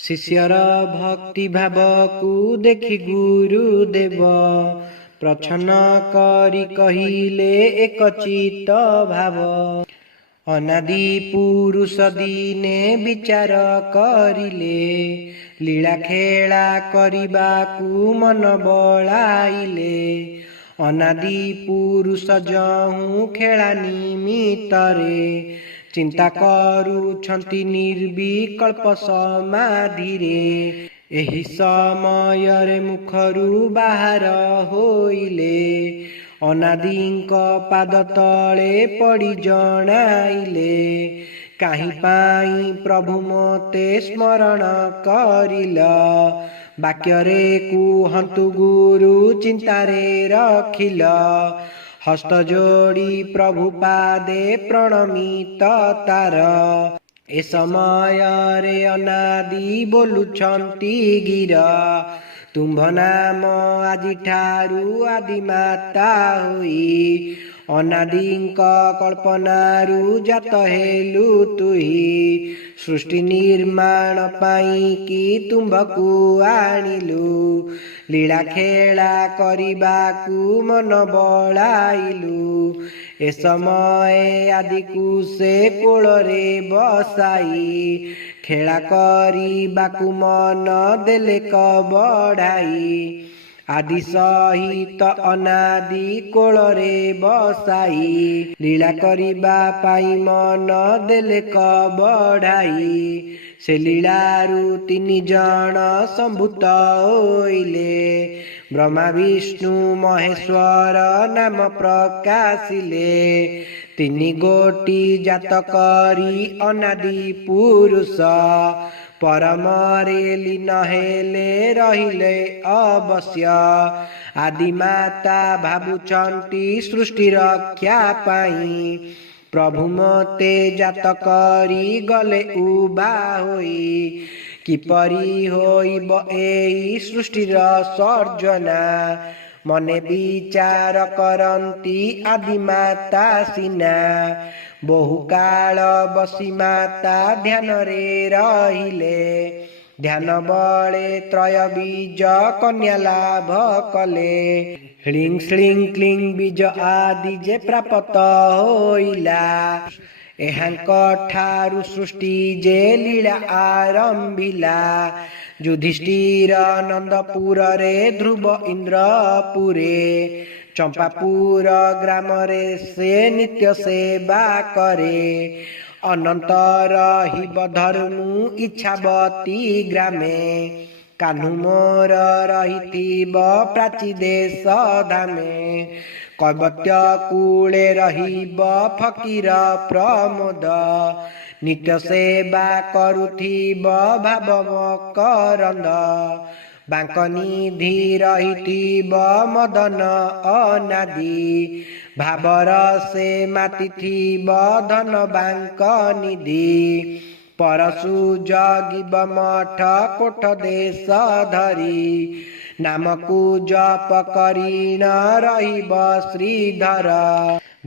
ଶିଷ୍ୟର ଭକ୍ତି ଭାବକୁ ଦେଖି ଗୁରୁଦେବ, ପ୍ରଚ୍ଛନ୍ନ କରି କହିଲେ ଏକ ଚିତ୍ତ ଭାବ। ଅନାଦି ପୁରୁଷ ଦିନେ ବିଚାର କରିଲେ, ଲୀଳା ଖେଳା କରିବାକୁ ମନ ବଳାଇଲେ। ଅନାଦି ପୁରୁଷ ଯହୁଁ ଖେଳା ନିମିତ୍ତରେ, ଚିନ୍ତା କରୁଛନ୍ତି ନିର୍ବିକଳ୍ପ ସମାଧିରେ। ଏହି ସମୟରେ ମୁଖରୁ ବାହାର ହୋଇଲେ, ଅନାଦିଙ୍କ ପାଦ ତଳେ ପଡ଼ି ଜଣାଇଲେ। କାହିଁ ପାଇଁ ପ୍ରଭୁ ମୋତେ ସ୍ମରଣ କରିଲ, ବାକ୍ୟରେ କୁହନ୍ତୁ ଗୁରୁ ଚିନ୍ତାରେ ରଖିଲ। हस्त जोड़ी प्रभु पादे प्रणमित तार ए समय रे अनादि बोलुछंती गिर तुम्भ नाम आजि ठारू आदि माता होई अनादिंक कल्पनारू जात हेलु तुही सृष्टि निर्माण पाई कि तुम्भकु आनिलु लीला खेला करिबाकु मन बळाइलु ए समय आदिकु से कोଳରେ बसाई खेला करिबाकु मन देले कबढाई आदि सहित अनादि कोଳରେ बसाई लीला करिबा पाई मन देले कबढाई से लीलारू तीन जन संभूत होइले ब्रह्मा विष्णु महेश्वर नाम प्रकाशिले तीन गोटी जात करी अनादि पुरुष परमरे लीन हेले रहिले अवश्य आदि माता भाबुचंती सृष्टि रक्षा पाई प्रभु मते जात करी गले उबा होई किपरि होइब एई सृष्टिर सर्जना मने विचार करंती आदि माता सिना बहुकाल बसी माता ध्यान रे रहिले ध्यान बळे त्रय बीज कन्या लाभ कले ह्लिंग श्लिंग क्लिंग बीज आदि जे प्राप्त होइला एहांक ठारू सृष्टि जे लीला आरंभिला युधिष्ठिर नंदपुर रे ध्रुव इंद्रपुरे चंपापुर ग्राम रे से नित्य सेवा करे अनंत रहिब धर्मु इच्छावती ग्रामे कान्हु मोर रहिथिब प्राची देश धामे कैवत्य कूले रहिब फकीर प्रमोद नित्य सेवा करुथिब भाव मकरंद बांकनिधि रहिथिब मदन अनादि भावर से मातिथिब धन बांकनिधि परशु जगिब मठ कोठ देश धरी नामकु जप करीन रहिब श्रीधर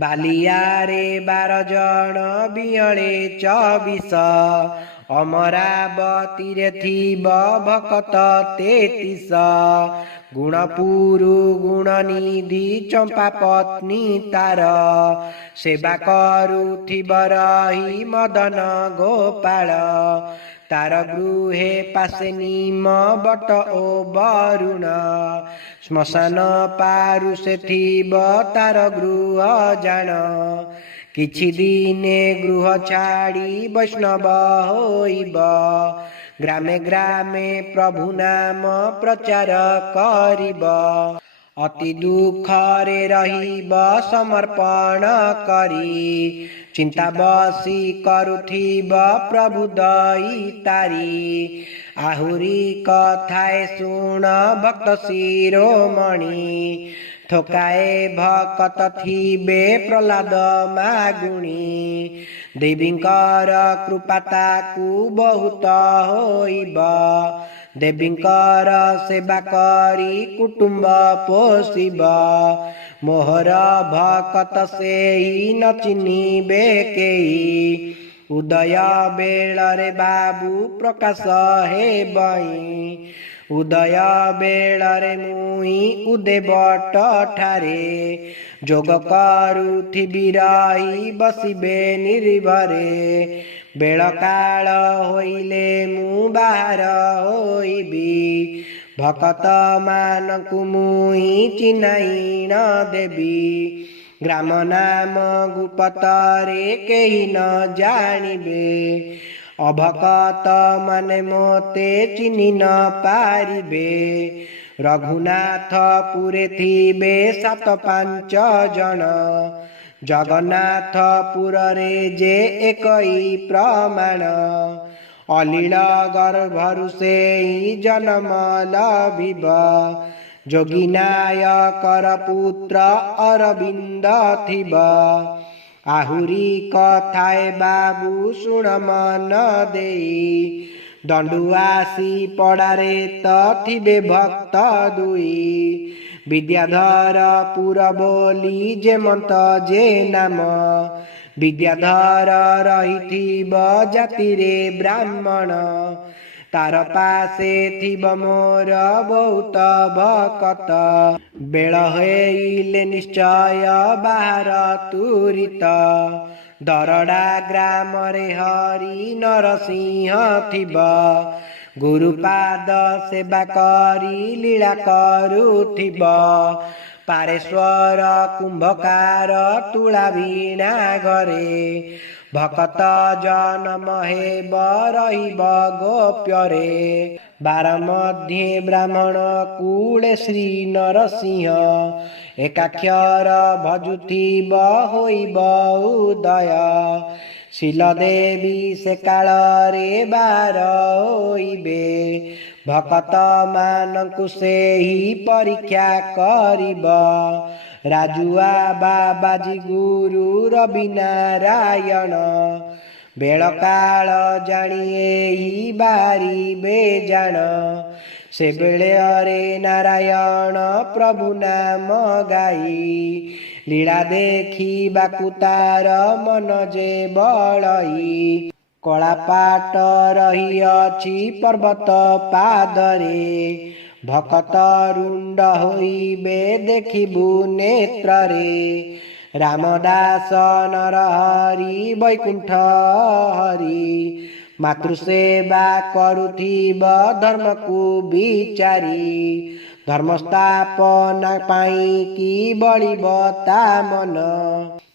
बालिया रे 12 जन बियळे 24 अमरावती रे थिब भकत 33 गुणपुरु गुणनिधि चंपा पत्नी तार सेवा करुथिब रही मदन गोपाल तार गृहे पासे नीम बट ओ वरुण श्मशान पारु से थिब तार गृह जान किछि दिने गृह छाड़ी वैष्णव होइब ग्रामे ग्रामे प्रभु नाम प्रचार करिब अति दुखरे रहिब समर्पण करी चिंता बसी करुथिब प्रभु दई तारी आहुरी कथाए शुण भक्त शिरोमणि थोकाए भकत थिबे प्रहलाद मागुणी देवींकर कृपा ताकू बहुत होइब देवींकर सेवा करी कुटुंब पोषिब मोहर भकत सेई न चिन्हिबे केई उदय बेଳରେ बाबू प्रकाश हेबई उदय बेଳରେ मुई उदे बट ठारे जोग करुथिबि रही बसिबे निर्भरे बेळ काल होइले मु बाहर होइबि भकत मानकु मुई चिन्हाई न देबी ग्राम नाम गुप्तरे केही न जानिबे अभकत माने मोते चिन्हि न पारिबे रघुनाथ पुरे थिबे 7-5 जन जगन्नाथ पुररे जे एकई प्रमाण अलील गर्भरु सेई जन्म लभिब जोगी नायकर पुत्र अरविंद थिब आहुरी कथाए बाबू शुण मन देई दंडुआसी पड़ारे थिबे भक्त दुई विद्याधर पुर बोली जेमंत जे नाम विद्याधर रहिथिब जाति रे ब्राह्मण तार पासे थिब मोर बहुत भकत बेल होइले निश्चय बाहर तुरित दरडा ग्राम रे हरि नरसिंह थिब गुरुपाद सेवा करी लीला करुथिब पारेश्वर कुंभकार तुला वीणा घरे भकत जनम हेब रहिब गोप्य रे बार मध्ये ब्राह्मण कूले श्री नरसिंह एकाक्षर भजुथिब होइब उदय शीलदेवी से काଳରେ बार होइबे भकत मानंकु सेही परीक्षा करिब राजुआ बाबाजी गुरु रवि नारायण बेल काल जानिए बारिबे जान से बेले अरे नारायण प्रभु नाम गाई लीला देखी बाकुतार मन जे बलई कला पाट रही अछि पर्वत पादरे भकत रुंड होइबे देखिबु नेत्ररे रामदास नरहरि वैकुंठ हरि मातृसेवा करुथिब धर्म को विचारी धर्म स्थापना पाई कि बलिब ता मन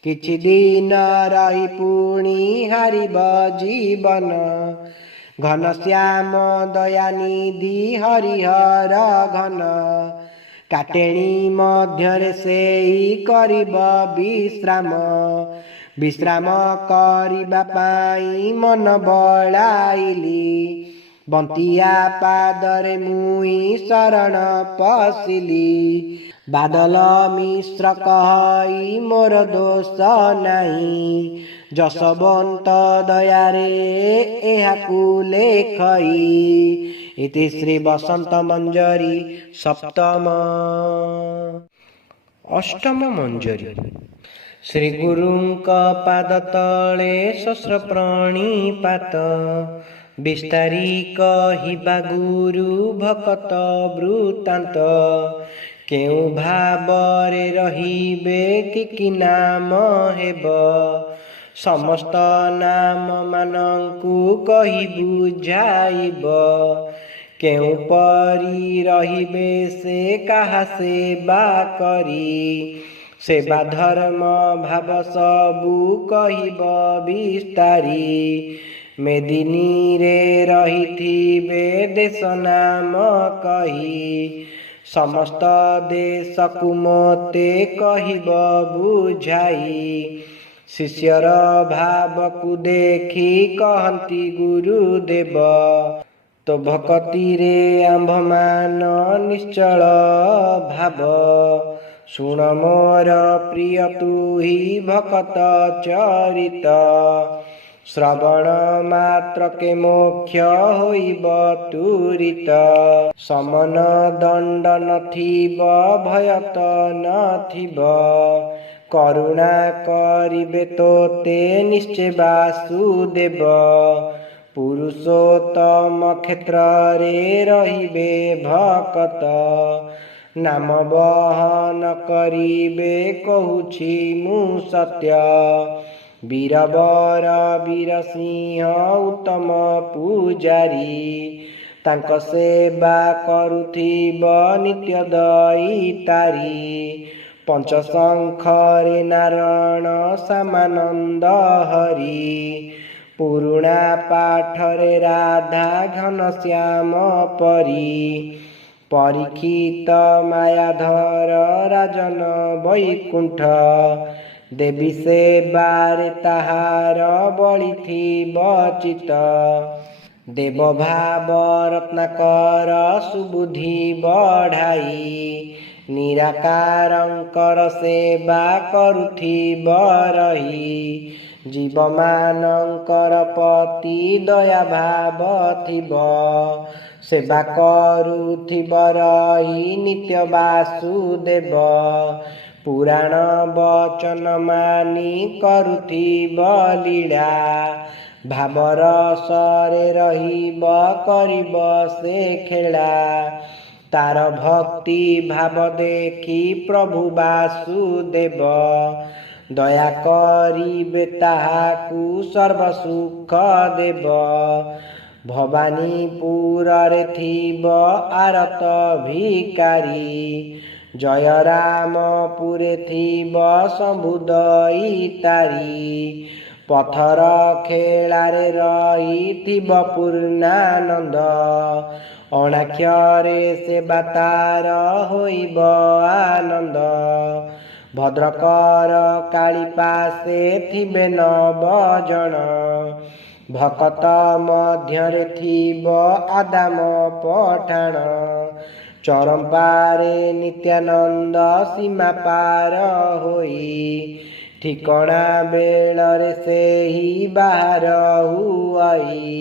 किछि दिन रही पुणी हारिब जीवन घनश्याम दयानिधि हरिहर घन काटेणी मध्यरे सेई करिब विश्राम विश्राम करिबा पाई मन बळाइली बंतिया पादरे मुई शरण पसिली बादल मिश्र कहई मोर दोष नहीं जसवंत दयारे एहाकु लेखई इति श्री बसंत मंजरी सप्तम अष्टम मंजरी श्री गुरुंक पाद तले सहस्र प्रणिपात विस्तारी कहिबा गुरु भकत वृत्तांत केउ भावरे रहिबे कि नाम हेब समस्त नाम मानंकु कहि बुझाइब केउ परी रहिबे से काहा सेवा करी सेवा धर्म भाव सबु कहिब विस्तारी मेदिनी रे रहिथिबे देश नाम कही समस्त देश को मते कहिब बुझाई शिष्यर भाव को देखी कहंती गुरुदेव तो भक्ति रे आंभमान निश्चल भाव शुण मोर प्रिय तू ही भक्त चरित श्रवण मात्र के मोक्ष होइब तुरित समन दंड नथिब भयत नथिब करुणा करिबे तोते निश्चय वासुदेव पुरुषोत्तम क्षेत्र रे रहिबे भकत नाम बहन करिबे कहुछि मु सत्य वीरवर वीर सिंह उत्तम पूजारी तांक सेवा करुथिब नित्य दैतारी पंचशंखरे नारायण सामानंद हरि पुरुणा पाठरे राधा घनश्याम परी परीक्षित मायाधर राजन वैकुंठ देवी सेवारे ताहार बलिथिब चित ଦେବ ଭାବ ରତ୍ନାକର ସୁବୁଦ୍ଧି ବଢ଼ାଇ ନିରାକାରଙ୍କର ସେବା କରୁଥିବ ରହି ଜୀବମାନଙ୍କର ପତି ଦୟା ଭାବ ଥିବ ସେବା କରୁଥିବ ରହି ନିତ୍ୟ ବାସୁଦେବ ପୁରାଣ ବଚନ ମାନି କରୁଥିବ ଲୀଳା ଭାବରସରେ ରହିବ କରିବ ସେ ଖେଳା ତାର ଭକ୍ତି ଭାବ ଦେଖି ପ୍ରଭୁ ବାସୁଦେବ ଦୟା କରିବେ ତାହାକୁ ସର୍ବସୁଖ ଦେବ ଭବାନୀପୁରରେ ଥିବ ଆରତ ଭିକାରୀ ଜୟ ରାମପୁରେ ଥିବ ଶମ୍ଭୁଦଇ ତାରି ପଥର ଖେଳାରେ ରହିଥିବ ପୂର୍ଣ୍ଣାନନ୍ଦ ଅଣାକ୍ଷରେ ସେବା ତାର ହୋଇବ ଆନନ୍ଦ ଭଦ୍ରକର କାଳିପାସେ ଥିବେ 9 ଜଣ ଭକତ ମଧ୍ୟରେ ଥିବ ଆଦାମ ପଠାଣ ଚରମ୍ପାରେ ନିତ୍ୟାନନ୍ଦ ସୀମା ପାର ହୋଇ ଠିକଣା ବେଳରେ ସେହି ବାହାର ହୁଆଇ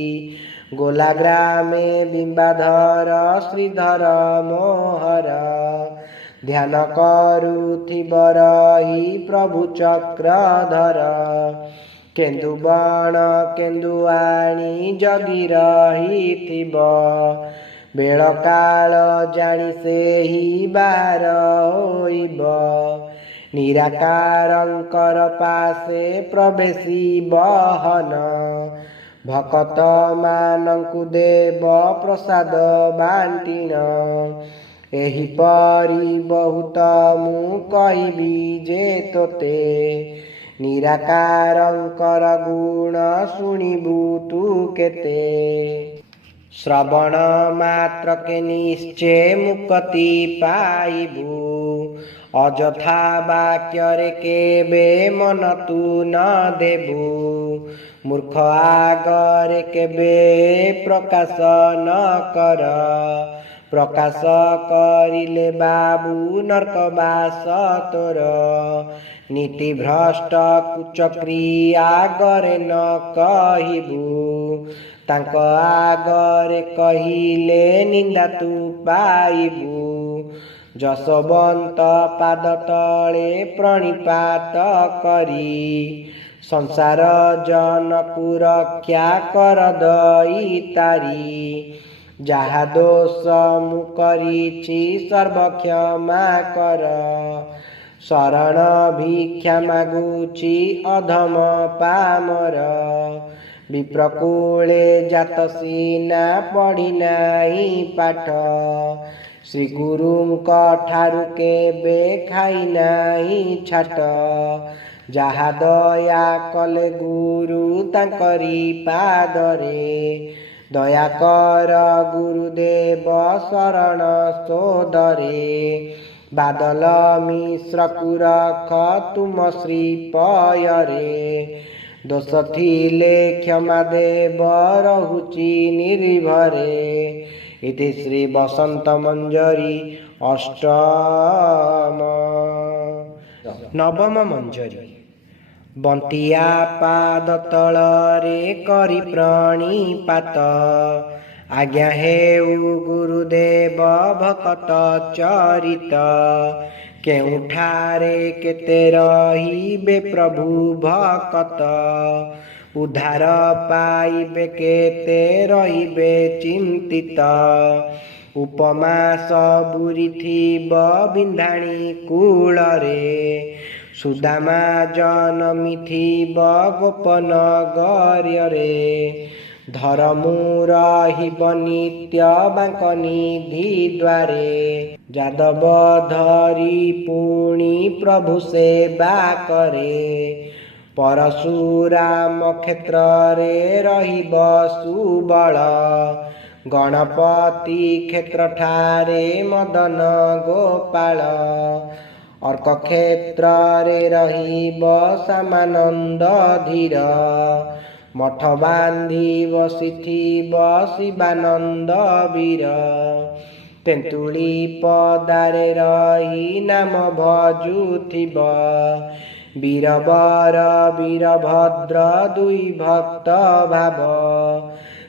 ଗୋଲା ଗ୍ରାମେ ବିମ୍ବାଧର ଶ୍ରୀଧର ମୋହର ଧ୍ୟାନ କରୁଥିବ ରହି ପ୍ରଭୁ ଚକ୍ରଧର କେନ୍ଦୁ ବଣ କେନ୍ଦୁ ଆଣି ଜଗି ରହିଥିବ ବେଳ କାଳ ଜାଣି ସେହି ବାହାର ହୋଇବ ନିରାକାରଙ୍କର ପାଶେ ପ୍ରବେଶିବ ହନ ଭକତ ମାନଙ୍କୁ ଦେବ ପ୍ରସାଦ ବାଣ୍ଟିଣ ଏହିପରି ବହୁତ ମୁଁ କହିବି ଯେ ତୋତେ ନିରାକାରଙ୍କର ଗୁଣ ଶୁଣିବୁ ତୁ କେତେ ଶ୍ରବଣ ମାତ୍ରକେ ନିଶ୍ଚେ ମୁକ୍ତି ପାଇବୁ ଅଯଥା ବାକ୍ୟରେ କେବେ ମନ ତୁ ନ ଦେବୁ ମୂର୍ଖ ଆଗରେ କେବେ ପ୍ରକାଶ ନ କର ପ୍ରକାଶ କରିଲେ ବାବୁ ନର୍କବାସ ତୋର ନୀତି ଭ୍ରଷ୍ଟ କୁଚକ୍ରିୟା ଆଗରେ ନ କହିବୁ ତାଙ୍କ ଆଗରେ କହିଲେ ନିନ୍ଦା ତୁ ପାଇବୁ ଯଶୋବନ୍ତ ପାଦ ତଳେ ପ୍ରଣିପାତ କରି ସଂସାର ଜନକୁ ରକ୍ଷା କର ଦଇ ତାରି ଯାହା ଦୋଷ ମୁଁ କରିଛି ସର୍ବକ୍ଷମା କର ଶରଣ ଭିକ୍ଷା ମାଗୁଛି ଅଧମ ପାମର ବିପ୍ରକୂଳେ ଜାତ ସିନା ପଢ଼ି ନାହିଁ ପାଠ ଶ୍ରୀଗୁରୁଙ୍କ ଠାରୁ କେବେ ଖାଇ ନାହିଁ ଛାଟ ଯାହା ଦୟା କଲେ ଗୁରୁ ତାଙ୍କରି ପାଦରେ ଦୟା କର ଗୁରୁଦେବ ଶରଣ ସୋଦରେ ବାଦଲ ମିଶ୍ରକୁ ରଖ ତୁମ ଶ୍ରୀପୟରେ ଦୋଷ ଥିଲେ କ୍ଷମା ଦେବ ରହୁଛି ନିର୍ଭରେ ଇତି ଶ୍ରୀ ବସନ୍ତ ମଞ୍ଜରୀ ଅଷ୍ଟମ ନବମ ମଞ୍ଜରୀ ବନ୍ତିଆ ପାଦ ତଳରେ କରି ପ୍ରଣିପାତ ଆଜ୍ଞା ହେଉ ଗୁରୁଦେବ ଭକତ ଚରିତ କେଉଁଠାରେ କେତେ ରହିବେ ପ୍ରଭୁ ଭକତ ଉଦ୍ଧାର ପାଇବେ କେତେ ରହିବେ ଚିନ୍ତିତ ଉପମା ସବୁରି ଥିବ ବିନ୍ଧାଣୀ କୂଳରେ ସୁଦାମା ଜନମିଥିବ ଗୋପନଗର୍ୟରେ ଧରମୁ ରହିବ ନିତ୍ୟ ବାଙ୍କ ନିଧି ଦ୍ୱାରେ ଯାଦବ ଧରି ପୁଣି ପ୍ରଭୁ ସେବା କରେ ପରଶୁରାମ କ୍ଷେତ୍ରରେ ରହିବ ସୁବଳ ଗଣପତି କ୍ଷେତ୍ରଠାରେ ମଦନ ଗୋପାଳ ଅର୍କ କ୍ଷେତ୍ରରେ ରହିବ ସାମାନନ୍ଦ ଧୀର ମଠ ବାନ୍ଧି ବସିଥିବ ଶିବାନନ୍ଦ ବୀର। ତେନ୍ତୁଳି ପଦାରେ ରହି ନାମ ଭଜୁଥିବ। ବୀରବର ବୀରଭଦ୍ର ଦୁଇ ଭକ୍ତ ଭାବ।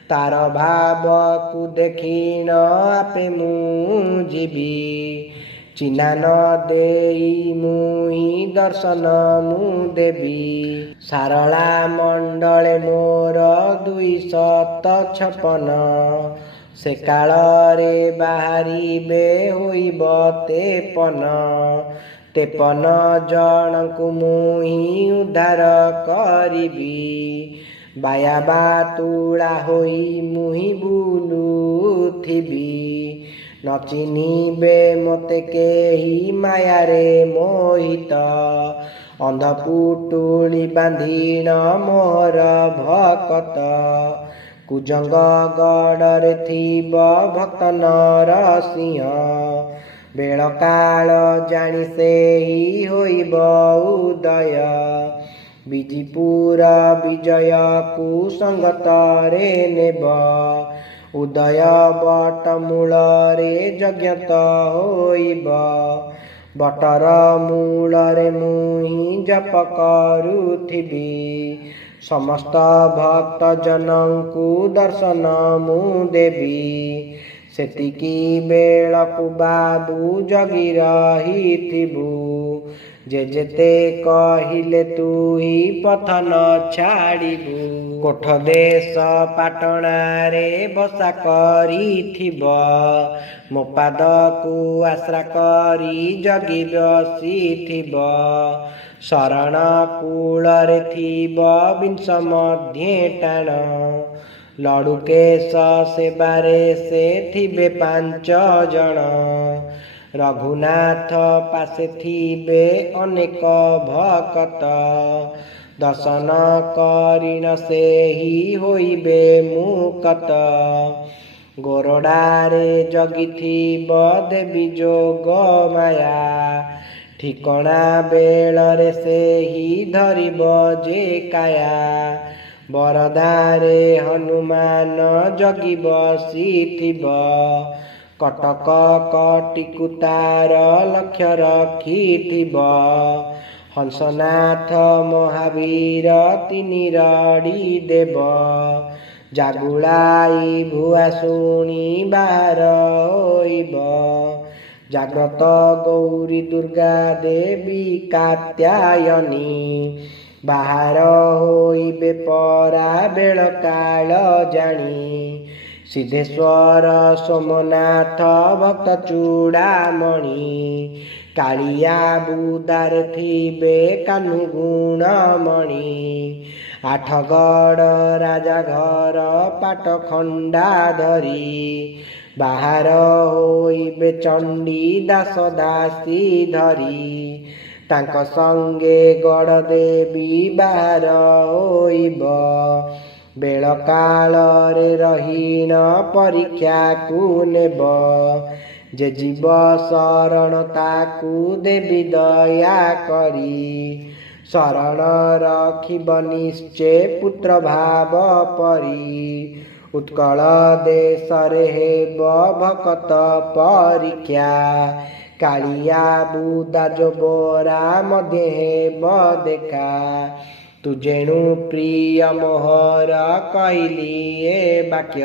ତାର ଭାବକୁ ଦେଖିଣ ଆପେ ମୁଁ ଯିବି। ଚିହ୍ନା ନ ଦେଇ ମୁହିଁ ଦର୍ଶନ ମୁଁ ଦେବି। ସାରଳା ମଣ୍ଡଳେ ମୋର 256। ସେ କାଳରେ ବାହାରିବେ ହୋଇବ 53 ଜଣଙ୍କୁ ମୁହିଁ ଉଦ୍ଧାର କରିବି। ବାୟା ବାତୁଳା ହୋଇ ମୁହିଁ ବୁଲୁଥିବି। ନ ଚିହ୍ନିବେ ମୋତେ କେହି ମାୟାରେ ମୋହିତ। ଅନ୍ଧ ପୁଟୁଳି ବାନ୍ଧିଣ ମୋର ଭକତ। କୁଜଙ୍ଗ ଗଡ଼ରେ ଥିବ ଭକ୍ତ ନରସିଂହ। ବେଳ କାଳ ଜାଣି ସେହି ହୋଇବ ଉଦୟ। ବିଜିପୁର ବିଜୟକୁ ସଙ୍ଗତରେ ନେବ। ଉଦୟ ବଟ ମୂଳରେ ଯଜ୍ଞତ ହୋଇବ। ବଟର ମୂଳରେ ମୁହିଁ ଜପ କରୁଥିବି। ସମସ୍ତ ଭକ୍ତ ଜନଙ୍କୁ ଦର୍ଶନ ମୁଁ ଦେବି। ସେତିକି ବେଳକୁ ବାବୁ ଜଗି ରହିଥିବୁ। ଯେତେ କହିଲେ ତୁ ହି ପଥ ନ ଛାଡ଼ିବୁ। କୋଠ ଦେଶ ପାଟଣାରେ ବସା କରିଥିବ। ମୋ ପାଦକୁ ଆଶ୍ରା କରି ଜଗି ବସିଥିବ। ଶରଣ କୂଳରେ ଥିବ ବିଂଶ ମଧ୍ୟେ ଟାଣ। ଲଡ଼ୁକେଶ ସେବାରେ ସେ ଥିବେ 5 ଜଣ। ରଘୁନାଥ ପାଶେ ଥିବେ ଅନେକ ଭକତ। ଦର୍ଶନ କରିଣ ସେହି ହୋଇବେ ମୁକ୍ତ। ଗୋରଡ଼ାରେ ଜଗିଥିବ ଦେବୀ ଯୋଗ ମାୟା। ଠିକଣା ବେଳରେ ସେହି ଧରିବ ଯେ କାୟା। ବରଧାରେ ହନୁମାନ ଜଗି ବସିଥିବ। କଟକ କଟିକୁ ତାର ଲକ୍ଷ୍ୟ ରଖିଥିବ। ହଂସନାଥ ମହାବୀର 3 ରଡ଼ି ଦେବ। ଜାଗୁଳାଇ ଭୁଆ ଶୁଣି ବାହାର ହୋଇବ। ଜାଗ୍ରତ ଗୌରୀ ଦୁର୍ଗା ଦେବୀ କାତ୍ୟାୟନୀ। ବାହାର ହୋଇବେ ପରା ବେଳ କାଳ ଜାଣି। ସିଦ୍ଧେଶ୍ୱର ସୋମନାଥ ଭକ୍ତ ଚୂଡ଼ାମଣି। କାଳିଆ ବୁଦାରେ ଥିବେ କାହ୍ନୁ ଗୁଣମଣି। ଆଠଗଡ଼ ରାଜା ଘର ପାଟ ଖଣ୍ଡା ଧରି। ବାହାର ହୋଇବେ ଚଣ୍ଡୀ ଦାସ ଦାସୀ ଧରି। ତାଙ୍କ ସଙ୍ଗେ ଗଡ଼ ଦେବୀ ବାହାର ହୋଇବ। ବେଳ କାଳରେ ରହିଣ ପରୀକ୍ଷାକୁ ନେବ। ଯେ ଯିବ ଶରଣ ତାକୁ ଦେବୀ ଦୟା କରି। ଶରଣ ରଖିବ ନିଶ୍ଚେ ପୁତ୍ର ଭାବ ପରି। ଉତ୍କଳ ଦେଶରେ ହେବ ଭକତ ପରୀକ୍ଷା। କାଳିଆ ବୁଦା ଜୋବରା ମଧ୍ୟ ହେବ ଦେଖା। ତୁ ଯେଣୁ ପ୍ରିୟ ମୋହର କହିଲି ଏ ବାକ୍ୟ।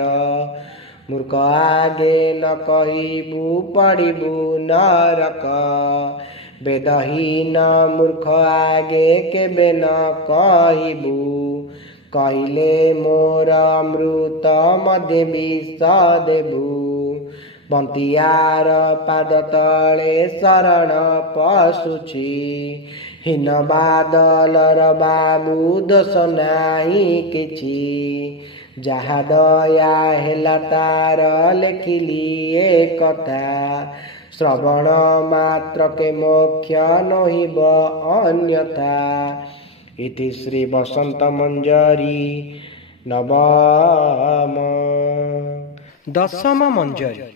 ମୂର୍ଖ ଆଗେ ନ କହିବୁ ପଡ଼ିବୁ ନରକ। ବେଦହୀନ ମୂର୍ଖ ଆଗେ କେବେ ନ କହିବୁ। କହିଲେ ମୋର ଅମୃତ ମଧ୍ୟ ବିଷ ଦେବୁ। ବନ୍ତିଆର ପାଦ ତଳେ ଶରଣ ପଶୁଛି। ହୀନ ବାଦଲର ବାବୁ ଦୋଷ ନାହିଁ କିଛି। ଯାହା ଦୟା ହେଲା ତାର ଲେଖିଲି ଏ କଥା। ଶ୍ରବଣ ମାତ୍ରକେ ମୋକ୍ଷ ନହିବ ଅନ୍ୟଥା। ଇତି ଶ୍ରୀ ବସନ୍ତ ମଞ୍ଜରୀ ନବମ। ଦଶମ ମଞ୍ଜରୀ।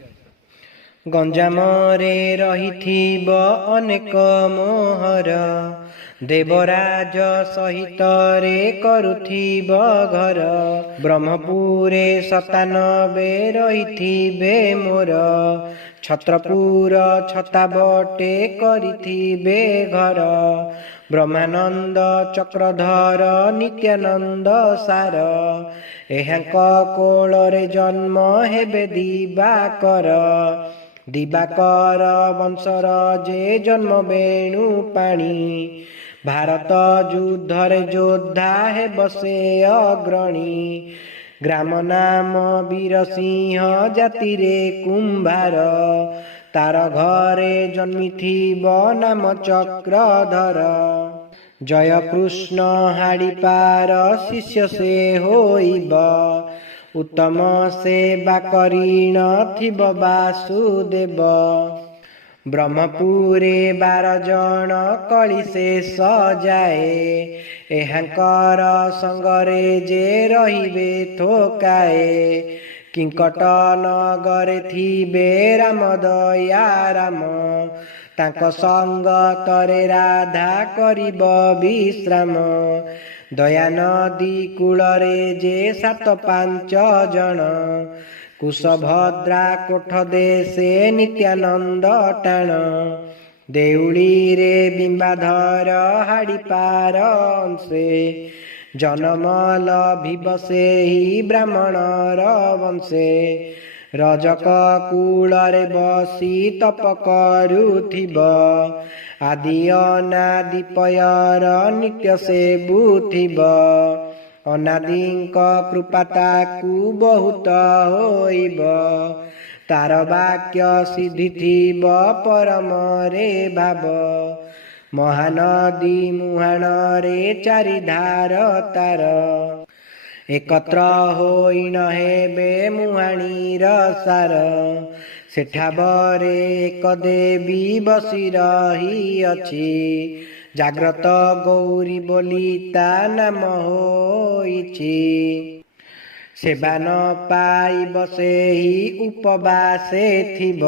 ଗଞ୍ଜାମରେ ରହିଥିବ ଅନେକ ମୋହର। ଦେବରାଜ ସହିତରେ କରୁଥିବ ଘର। ବ୍ରହ୍ମପୁରେ 97 ରହିଥିବେ ମୋର। ଛତ୍ରପୁର ଛତାବଟେ କରିଥିବେ ଘର। ବ୍ରହ୍ମାନନ୍ଦ ଚକ୍ରଧର ନିତ୍ୟାନନ୍ଦ ସାର। ଏହାଙ୍କ କୋଳରେ ଜନ୍ମ ହେବେ ଦିବାକର। ଦିବାକର ବଂଶର ଯେ ଜନ୍ମ ବେଣୁ ପାଣି। ଭାରତ ଯୁଦ୍ଧରେ ଯୋଦ୍ଧା ହେବ ସେ ଅଗ୍ରଣୀ। ଗ୍ରାମ ନାମ ବୀରସିଂହ ଜାତିରେ କୁମ୍ଭାର। ତାର ଘରେ ଜନ୍ମିଥିବ ନାମ ଚକ୍ରଧର। ଜୟକୃଷ୍ଣ ହାଡ଼ିପାର ଶିଷ୍ୟ ସେ ହୋଇବ। ଉତ୍ତମ ସେବା କରିଣ ଥିବ ବାସୁଦେବ। ବ୍ରହ୍ମପୁରେ 12 ଜଣ କଳି ସେ ସଜାଏ। ଏହାଙ୍କର ସଙ୍ଗରେ ଯେ ରହିବେ ଥୋକାଏ। କିଙ୍କଟ ନଗରେ ଥିବେ ରାମ ଦୟା ରାମ। ତାଙ୍କ ସଙ୍ଗତରେ ରାଧା କରିବ ବିଶ୍ରାମ। ଦୟା ନଦୀ କୂଳରେ ଯେ 7-5 ଜଣ। କୁଶଭଦ୍ରା କୋଠ ଦେଶେ ନିତ୍ୟାନନ୍ଦ ଟାଣ। ଦେଉଳିରେ ବିମ୍ବାଧର ହାଡ଼ିପାର ଅଂଶେ। ଜନମଲ ଭିବ ସେହି ବ୍ରାହ୍ମଣର ବଂଶେ। ରଜକ କୂଳରେ ବସି ତପ କରୁଥିବ। ଆଦି ଅନାଦି ପୟର ନିତ୍ୟ ସେବୁଥିବ। ଅନାଦିଙ୍କ କୃପା ତାକୁ ବହୁତ ହୋଇବ। ତାର ବାକ୍ୟ ସିଦ୍ଧିଥିବ ପରମରେ ଭାବ। ମହାନଦୀ ମୁହାଣରେ 4 ଧାର ତାର। ଏକତ୍ର ହୋଇଣ ହେବେ ମୁହାଣୀର ସାର। ସେଠାବରେ ଏକ ଦେବୀ ବସି ରହିଅଛି। ଜାଗ୍ରତ ଗୌରୀ ବୋଲି ତା ନାମ ହୋଇଛି। ସେବା ନ ପାଇବ ସେହି ଉପବାସେ ଥିବ।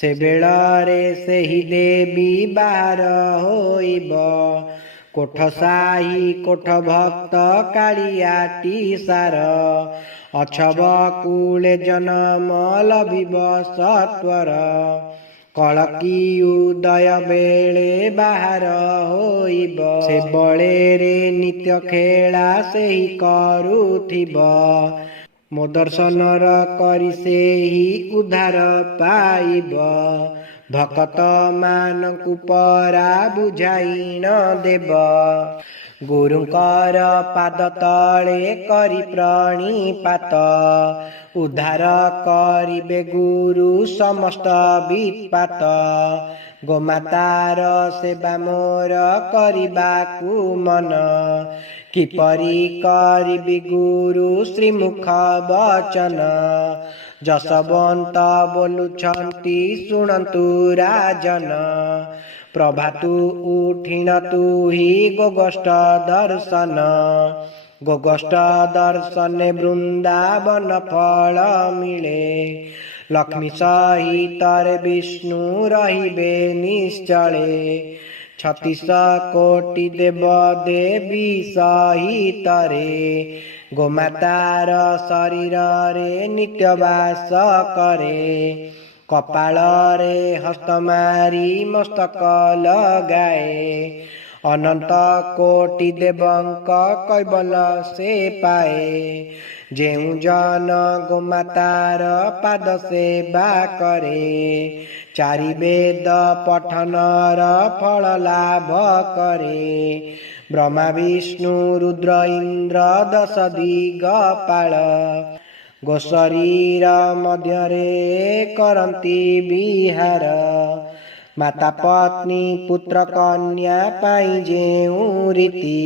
ସେବେଳରେ ସେହି ଦେବୀ ବାହାର ହୋଇବ। କୋଠ ସାହି କୋଠ ଭକ୍ତ କାଳିଆଟି ସାର। ଅଛବ କୂଳେ ଜନମ ଲଭିବ ସତ୍ୱର। କଳକି ଉଦୟ ବେଳେ ବାହାର ହୋଇବ। ସେ ବଳରେ ନିତ୍ୟ ଖେଳା ସେହି କରୁଥିବ। ମୋ ଦର୍ଶନର କରି ସେହି ଉଦ୍ଧାର ପାଇବ। ଭକତ ମାନଙ୍କୁ ପରା ବୁଝାଇଣ ଦେବ। ଗୁରୁଙ୍କର ପାଦ ତଳେ କରି ପ୍ରଣିପାତ। ଉଦ୍ଧାର କରିବେ ଗୁରୁ ସମସ୍ତ ବିପାତ। ଗୋମାତାର ସେବା ମୋର କରିବାକୁ ମନ। କିପରି କରିବି ଗୁରୁ ଶ୍ରୀମୁଖ ବଚନ। ଯଶବନ୍ତ ବୋଲୁଛନ୍ତି ଶୁଣନ୍ତୁ ରାଜନ। ପ୍ରଭାତୁ ଉଠିଣ ତୁହି ଗୋଗୋଷ୍ଠ ଦର୍ଶନ। ଗୋଗୋଷ୍ଠ ଦର୍ଶନେ ବୃନ୍ଦାବନ ଫଳ ମିଳେ। ଲକ୍ଷ୍ମୀ ସହିତରେ ବିଷ୍ଣୁ ରହିବେ ନିଶ୍ଚଳେ। 36 କୋଟି ଦେବ ଦେବୀ ସହିତରେ। ଗୋମାତାର ଶରୀରରେ ନିତ୍ୟ ବାସ କରେ। କପାଳରେ ହସ୍ତ ମାରି ମସ୍ତକ ଲଗାଏ। ଅନନ୍ତ କୋଟି ଦେବଙ୍କ କୈବଲ ସେ ପାଏ। ଯେଉଁ ଜନ ଗୋମାତାର ପାଦ ସେବା କରେ। 4 ବେଦ ପଠନର ଫଳ ଲାଭ କରେ। ବ୍ରହ୍ମା ବିଷ୍ଣୁ ରୁଦ୍ର ଇନ୍ଦ୍ର 10 ଦିଗପାଳ। ଗୋଶରୀର ମଧ୍ୟରେ କରନ୍ତି ବିହାର। ମାତା ପତ୍ନୀ ପୁତ୍ର କନ୍ୟା ପାଇଁ ଯେଉଁ ରୀତି।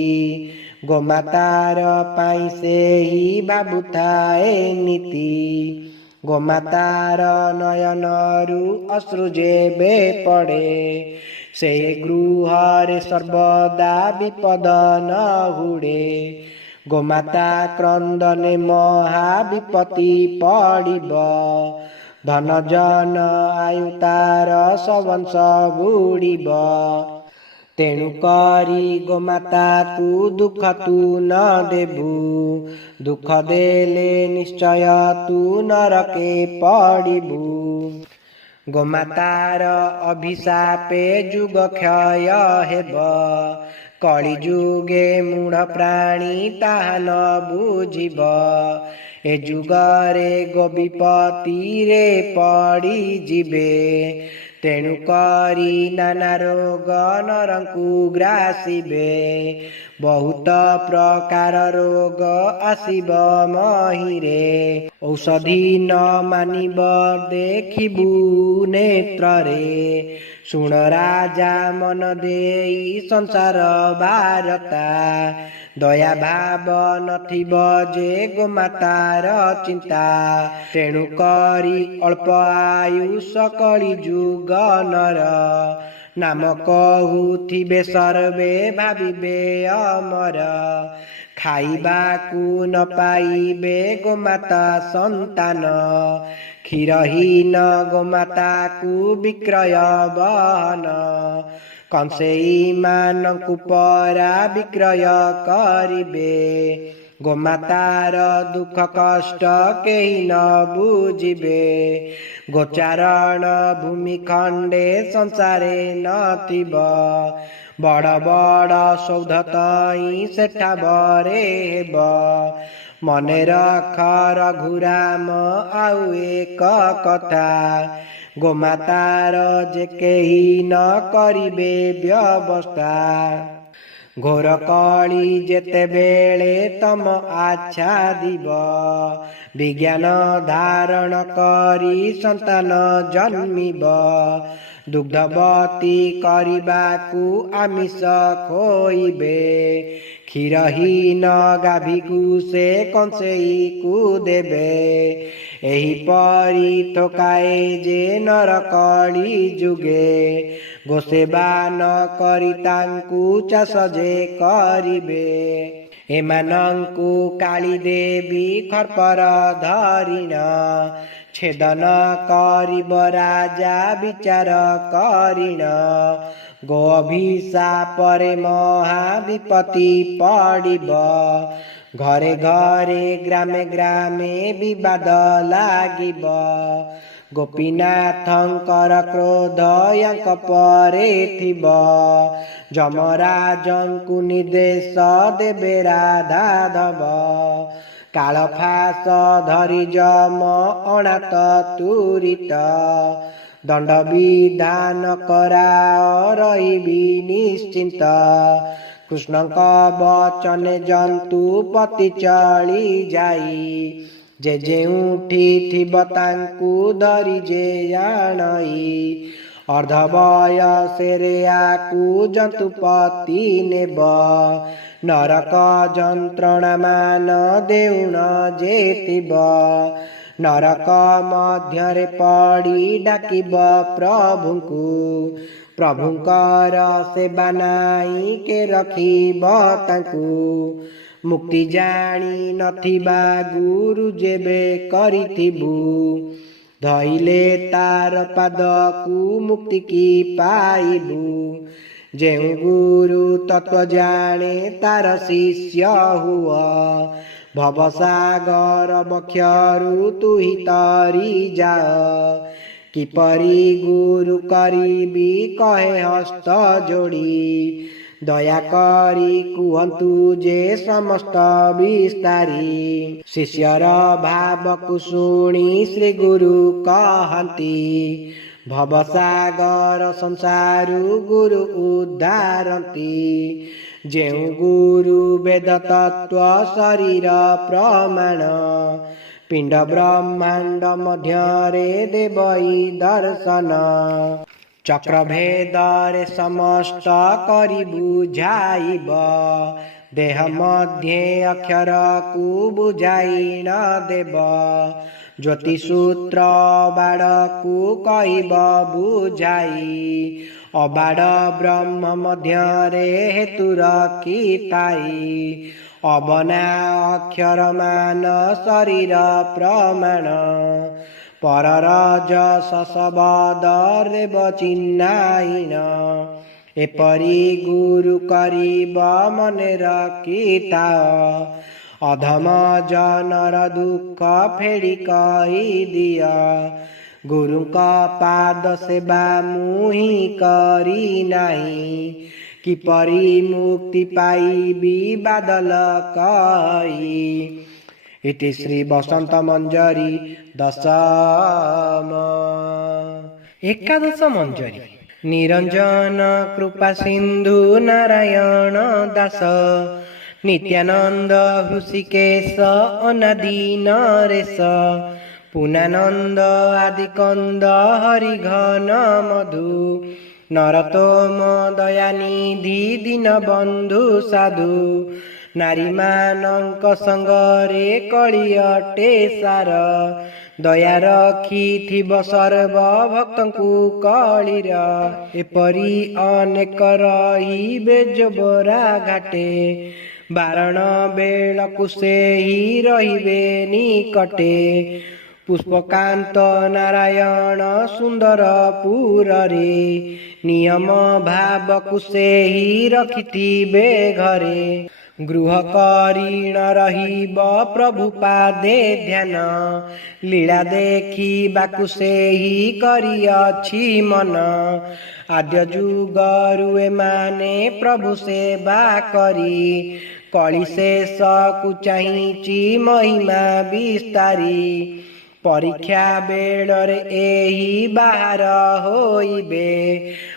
ଗୋମାତାର ପାଇଁ ସେହି ଭାବୁଥାଏ ନୀତି। ଗୋମାତାର ନୟନରୁ ଅଶ୍ରୁ ଯେବେ ପଡ଼େ। ସେ ଗୃହରେ ସର୍ବଦା ବିପଦ ନ ହୁଡ଼େ। ଗୋମାତା କ୍ରନ୍ଦନେ ମହା ବିପତ୍ତି ପଡ଼ିବ। ଧନ ଜନ ଆୟୁ ତାର ସବଂଶ ବୁଡ଼ିବ। तेणु करी गोमाता को दुख तू न देबू, दुख देले निश्चय तू नरके पड़िबू। गोमातार अभिशापे जुग क्षय हेब, कली जुगे मूढ़ प्राणी ताहा न बुझिब। ए जुगरे गोविपति रे पड़ी जिबे, तेणु करी नाना रोग नरंकु ग्रासिबे। बहुत प्रकार रोग आसिब महिरे, औषधि न मानिब देखिबू नेत्रे। शुण राजा मन देई संसार बारता, दया भाव नथिब जे गोमातार चिंता। तेणु करी अल्प आयुष कली जुग नर, नाम कहूथिबे सर्वे भाविबे अमर। खाइबाकू न पाइबे गोमाता संतान, क्षीरहीन गोमाता को विक्रय बहन। कंसेई मानकु परा विक्रय करिबे, गोमातार दुख कष्ट केही न बुझिबे। गोचारण भूमि खंडे संसारे नथिब, बड़ बड़ सौध तई सेठा बरे हेब। मने रख रघुराम आउ एक कथा, गोमातार जे केही न करिबे व्यवस्था। घोर कली जेते बेले तम आच्छादिब, विज्ञान धारण करी संतान जन्मिब। दुग्धवती करिबाकू आमिष खोइबे, क्षीरहीन गाभीकू से कंसेई को देबे। एही परी थोकाए जे नर कली जुगे, गोसेवा न करी तांकू चाष जे करिबे। एमानंकू काली देवी खर्पर धरिण, छेदन करिब राजा विचार करिण। गो अभिशापरे महाविपत्ति पड़िब, घरे घरे ग्रामे ग्रामे विवाद लागिब। गोपीनाथंकर क्रोध यांक परे थिब, जमराजंकु निर्देश देबे राधाधव। काल फास धरी जम अनाथ तुरित, दंड विधान कराओ रहिबी निश्चिंत। कृष्णंक वचने जंतु पति चली जाई, जे जेउठी थिब तांकू धरी जे आणई। अर्धवयसेरे आकू जंतु पति नेब, नरक जंत्रणा मान देउण जेतिब। नरक मध्यरे पड़ी डाकिब प्रभुंकू, प्रभुंकर सेवा नाई के रखिब तांकू। मुक्ति जानी नथिबा गुरु जेबे करिथिबू, धइले तार पादकू मुक्ति की पाइबू। जेउ गुरु तत्व जाने तार शिष्य हुआ, भवसागर बक्षरु तुही तरी जा। किपरि गुरु करिबी कहे हस्त जोड़ी, दया करी कुहंतु जे समस्त विस्तारी। शिष्यर भाव को शुणी श्री गुरु कहंती, भवसागर संसारु गुरु उद्धारंती। जेउ गुरु वेद तत्व शरीर प्रमाण, पिंड ब्रह्मांड मध्यरे देवई दर्शन। चक्र भेदरे समस्त करी बुझाइब, देह मध्य अक्षर को बुझाई न देब। ज्योतिषूत्र बाड़ को कहब बुझाई, अबाड़ ब्रह्म मध्यरे हेतु रखिताई। अबना अक्षर मान शरीर प्रमाण, पररज शशबद देव चिन्नाइन। एपरी गुरु करिब मने रखिथाओ अधम जनर दुख फेरी कही दिया गुरुका पाद सेवा मुही करी नाही किपरि मुक्ति पाइबी बादल कही। इति श्री बसंत मंजरी दशम। एकादश मंजरी। निरंजन कृपा सिंधु नारायण दास नित्यानंद हृषिकेश अनादि नरेश पुनानंद आदिकंद हरिघन मधु नरतोम दयानिधि दीनबंधु साधु नारीमानंक संगरे कଳି अटे सार दया रखिथिब सर्व भक्तंकु कळिर एपरि अनेक रहिबे जोबरा घाटे बारण बेलकु सेहि रहिबे निकटे पुष्पकांत नारायण सुंदरपुर रे नियम भावकु सेहि रखिथिबे घरे गृह करीण रहिब प्रभु पादे ध्यान लीला देखिबाकु सेहि करिअछि मन आद्य जुगरु एमाने प्रभु सेवा करी कଳି शेषकु चाहिछि महिमा विस्तारी परीक्षा बेଳରେ एही बाहर होइबे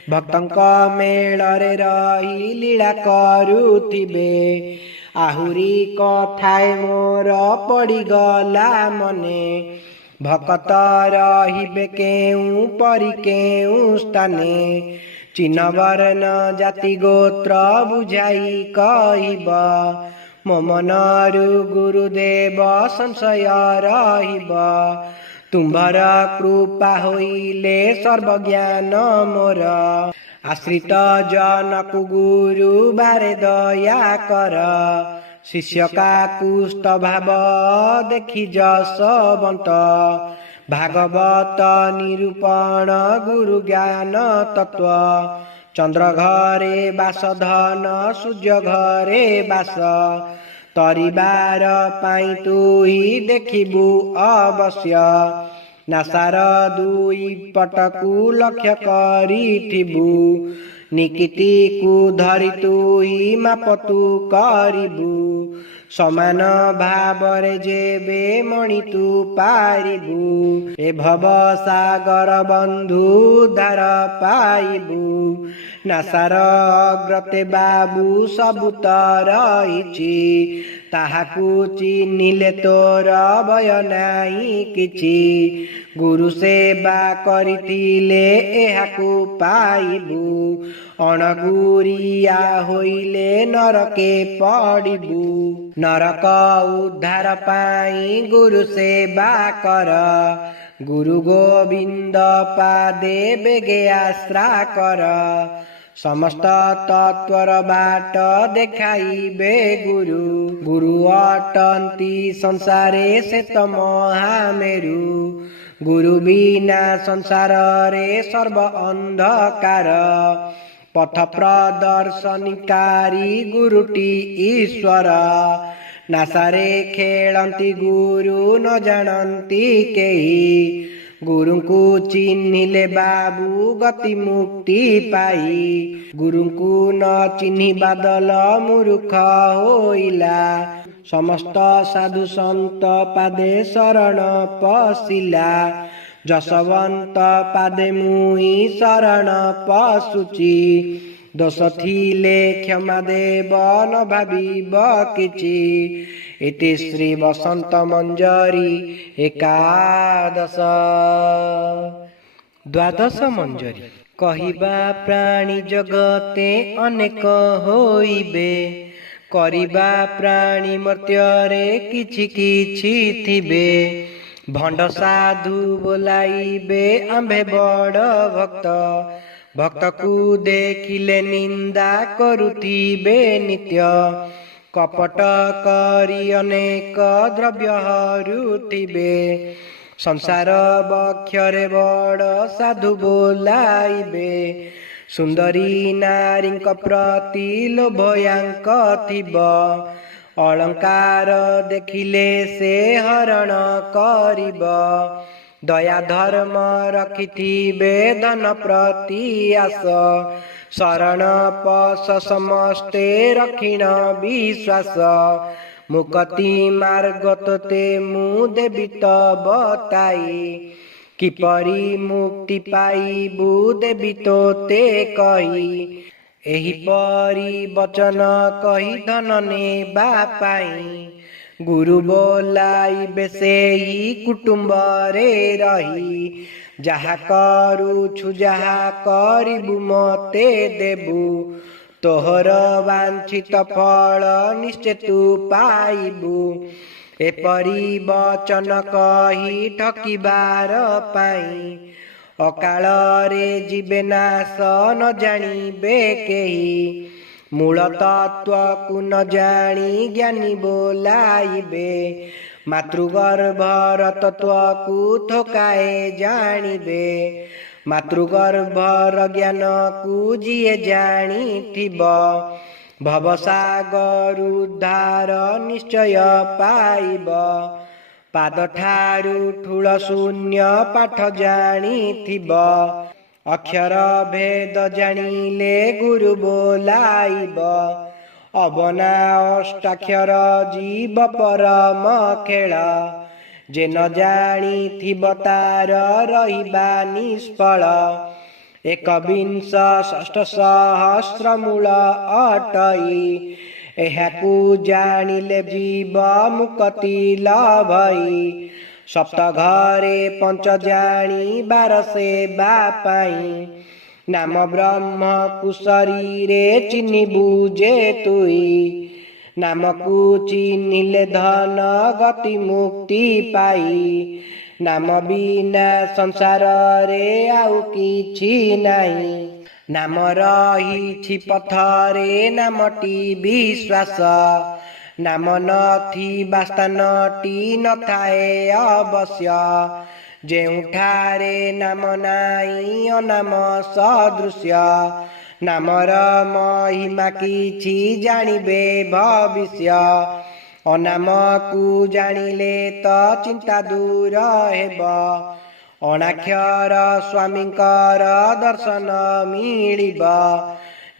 भक्तଙ୍କ मेଳରେ रही लीला करुथिबे आहुरी कथाए मोर पड़ीगला मने भक्त रहिबे केउ परि केउ स्थाने चिन्ह वर्ण जाति गोत्र बुझाई कहिब मो मनरु गुरुदेव संशय रहिब तुम्भर कृपा होइले सर्वज्ञान मोर आश्रित जनकु गुरु बारे दया कर शिष्य का कुष्ठ भाव देखि जसवंत भागवत निरूपण गुरु ज्ञान तत्व चंद्र घरे बास धन सूर्य घरे बास तरिबार पाई तुही देखिबु अवश्य नासार दुई पटकु लक्ष्य करिथिबु निकिति कु धरि तुही मापतु करिबु समान भावरे जेबे मणि तु पारिबु ए भव सागर बंधु धार पाइबु नासार अग्रते बाबू सबुत रहिछि ताहाकु चिन्हिले तोर भय नाही किछि गुरु सेवा करिथिले एहाकु पाइबु अणगुरिया होइले नरके पडिबु नरक उद्धार पाई गुरु सेवा कर गुरु गोविंद पादे बेगे आश्रा कर समस्त तत्वर बाट देखाइबे गुरु गुरु अटंती संसारे से महामेरु गुरु बिना संसार रे सर्व अंधकार पथ प्रदर्शनकारी गुरुटी ईश्वर नासारे खेलंती गुरु न जानती केही गुरुଙ୍କୁ चिन्हिले बाबू गति मुक्ति पाई गुरुଙ୍କୁ न चिन्हि बादल मूर्ख होइला समस्त साधु संत पादे शरण पशिला जसवंत पादे मुहि शरण पशुची दोष थिले क्षमा देव न भाविब किछि इति श्री बसंत मंजरी एकादश। द्वादश मंजरी। कहिबा प्राणी जगते अनेक होइबे करिबा प्राणी मर्त्यरे किछि किछि थिबे भंड साधु बोलाइबे आंबे बड़ भक्त भक्त को देखिले निंदा करुथिबे नित्य कपट करी अनेक द्रव्य हरुथिबे संसार बक्षरे बड़ साधु बोलाइबे सुंदरी नारी प्रति लोभयांक थिब अलंकार देखिले से हरण करिब दया धर्म रखिथिबे धन प्रति आस शरण पस समस्ते रखिण विश्वास मुक्ति मार्ग तोते मु देबी त बताई किपरि मुक्ति पाइबु देबी तोते कही एहिपरि वचन कही धन नेबा पाई गुरु बोलाइबे सेही कुटुंब रे रही जहा करुछु जहा करिबु मते देबु तोहर वांछित फल निश्चय तू पाइबु एपरि वचन कही ठकिबार पाई अकाल रे जीवे नाश न जानिबे केही मूल तत्व को न जानी ज्ञानी बोलाइबे मातृगर्भर तत्व को थोकाए जानिबे मातृगर्भर ज्ञान को जिए जानी थिब भवसागर उद्धार निश्चय पाइब पाद ठारू ठूल शून्य पाठ जानी थिब अक्षर भेद जानिले गुरु बोलाइब अबना अष्टाक्षर जीव परम खेल जे न जानी थिब तार रहिबा निष्फल एकविंश षष्ठ सहस्र मूल अटई एहाकू जानिले जीव मुक्ति लभई सप्त घरे पंच जानी 12 सेवा पाई नाम ब्रह्म कु शरीरे चिन्हि बुझे तुई नाम कु चिन्हिले धन गति मुक्ति पाई नाम बिना संसार रे आउ किछि नाही नाम रहिछि पथरे नामटी विश्वास नाम नथिबा स्थानटी नथाए अवश्य जेउठारे नाम नाई अनाम सदृश्य नामर महिमा किछि जानिबे भविष्य अनाम को जानिले त चिंता दूर हेब अनाक्षर स्वामींकर दर्शन मिलिब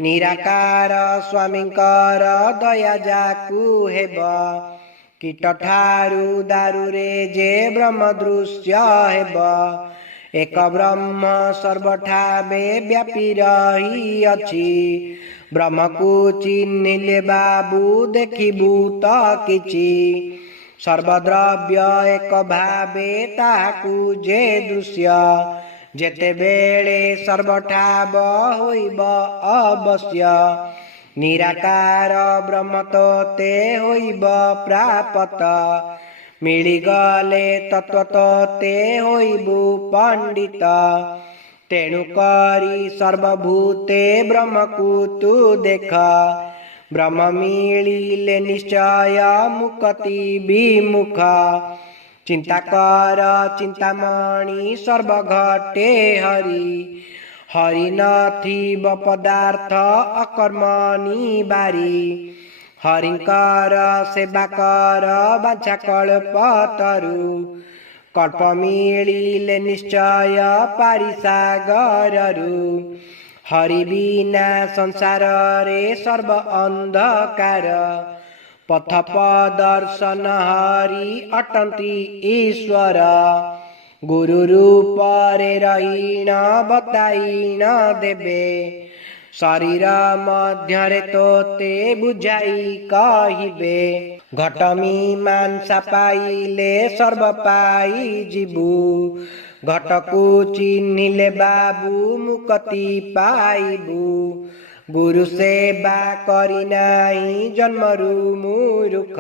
निराकार स्वामींकर दया जाकू हेब कीट ठारू दारू रे जे ब्रह्म दृश्य हेब एक ब्रह्म सर्वठाबे व्यापी रही अछि ब्रह्म को चिन्हिले बाबू देखिबू त किछि सर्वद्रव्य एक भावे ताकू जे दृश्य जेते बेले सर्वठाब होइब अवश्य निराकार ब्रह्म तोते होइब प्राप्त मिलिगले तत्व तोते होइबु पंडित तेणु करी सर्वभूते ब्रह्म को तू देख ब्रह्म मिलिले निश्चय मुक्ति विमुख चिंता कर चिंतामणि सर्व घटे हरि हरि नथिब पदार्थ अकर्मणि बारी हरिंकर सेवा कर बाछा कल्पतरु कल्प मिलिले निश्चय पारिसागररु हरि बिना संसार रे सर्व अंधकार पथ प्रदर्शन हरि अटंती ईश्वर गुरु रूप रे रहीण बताई न देबे शरीर मध्य रे तोते बुझाई कहिबे घट मीमांसा पाइले सर्व पाई जीवु घट को चिन्हिले बाबू मुक्ति पाइबू गुरु सेवा करी नाही जन्मरु मूर्ख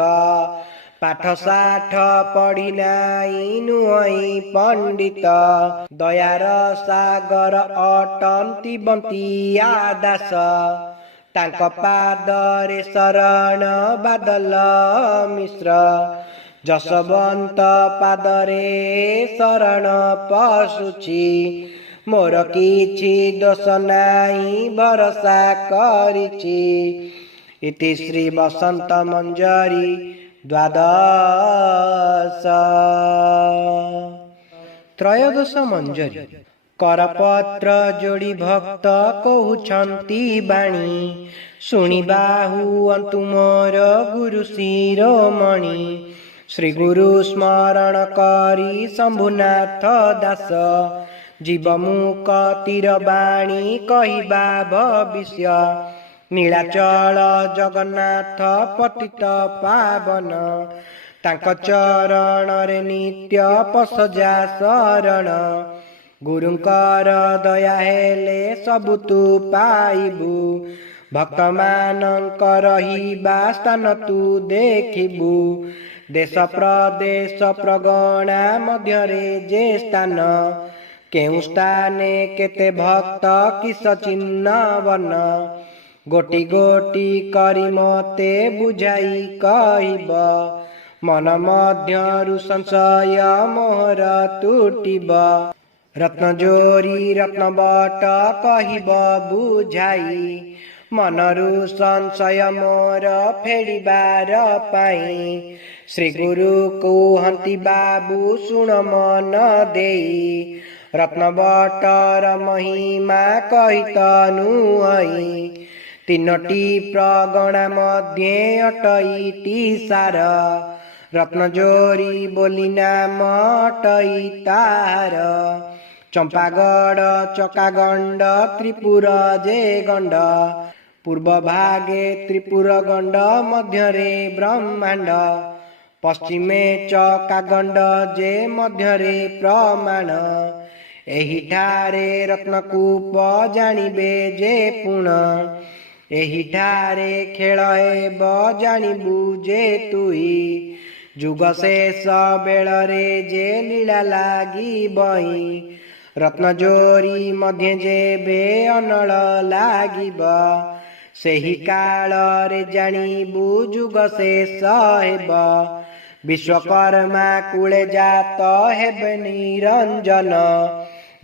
पाठ साठ पढ़ी नाही नुहई पंडित दयार सागर अटंती बंतिया दास तांक पादरे शरण बादल मिश्र जसवंत पादरे शरण पशुची मोर किछि दोष नाही भरोसा करिछि। इति श्री बसंत मंजरी द्वादश। त्रयोदश मंजरी। करपत्र जोड़ी भक्त कहउछंती बाणी, शुणिबाहु अंतु मोर गुरु शिरोमणि। श्री गुरु स्मरण करी शंभुनाथ दास, जीव मुक तीर बाणी कहिबा भविष्य। नीलाचल जगन्नाथ पतित पावन, तांक चरण रे नित्य पसजा शरण। गुरुंकर दया हेले सबु तू पाइबु, भक्त मानंकर हिबा स्थान तू देखिबु। देश प्रदेश प्रगणा मध्यरे जे स्थान, केउ स्थाने केते भक्त किस चिन्ह वन। गोटी गोटी करी मते बुझाई कहिब, मन मध्यरु संशय मोहर तुटिब। रत्न जोरी रत्न बट कहिब बुझाई, मनरु संशय मोर फेडिबार पाई। श्री गुरु कुहंती बाबू शुण मन देई, रत्न बटर महिमा कहित नुई। तीनोटी प्रगणा मध्ये अटईति सार, रत्न जोरी बोली नाम अटई तार। चंपागढ़ चकागंड त्रिपुर जे गंड, पूर्व भागे त्रिपुर गंड मध्यरे ब्रह्मांड। पश्चिमे चकागंड जे मध्यरे प्रमाण, एही ठारे रत्नकूप जानिबे जे पुण। एही ठारे खेल हेब जानिबु जे तुई, जुग शेष बेलरे जे लीला लागी बई। रत्न जोरी मध्य जेबे अनल लागिब, सेही काल रे जानिबु जुग शेष हेब। विश्वकर्मा कूले जात हेबे निरंजन,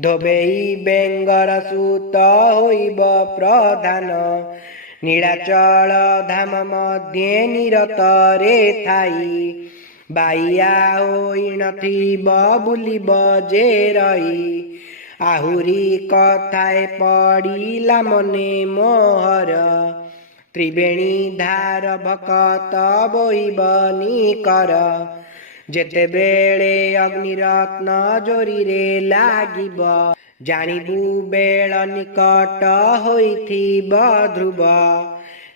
धोबेई बेंगर सुत होइब प्रधान। नीलाचल धाम मध्ये निरतरे थाई, बाइया होई नथिब बुलिब जे रही। आहुरी कथाए पड़िला मने मोहर, त्रिवेणी धार भकत बोइबनी कर। जेते बेले अग्निरत्न जोरी रे लागिब, जानिबु बेल निकट होइथिब ध्रुव।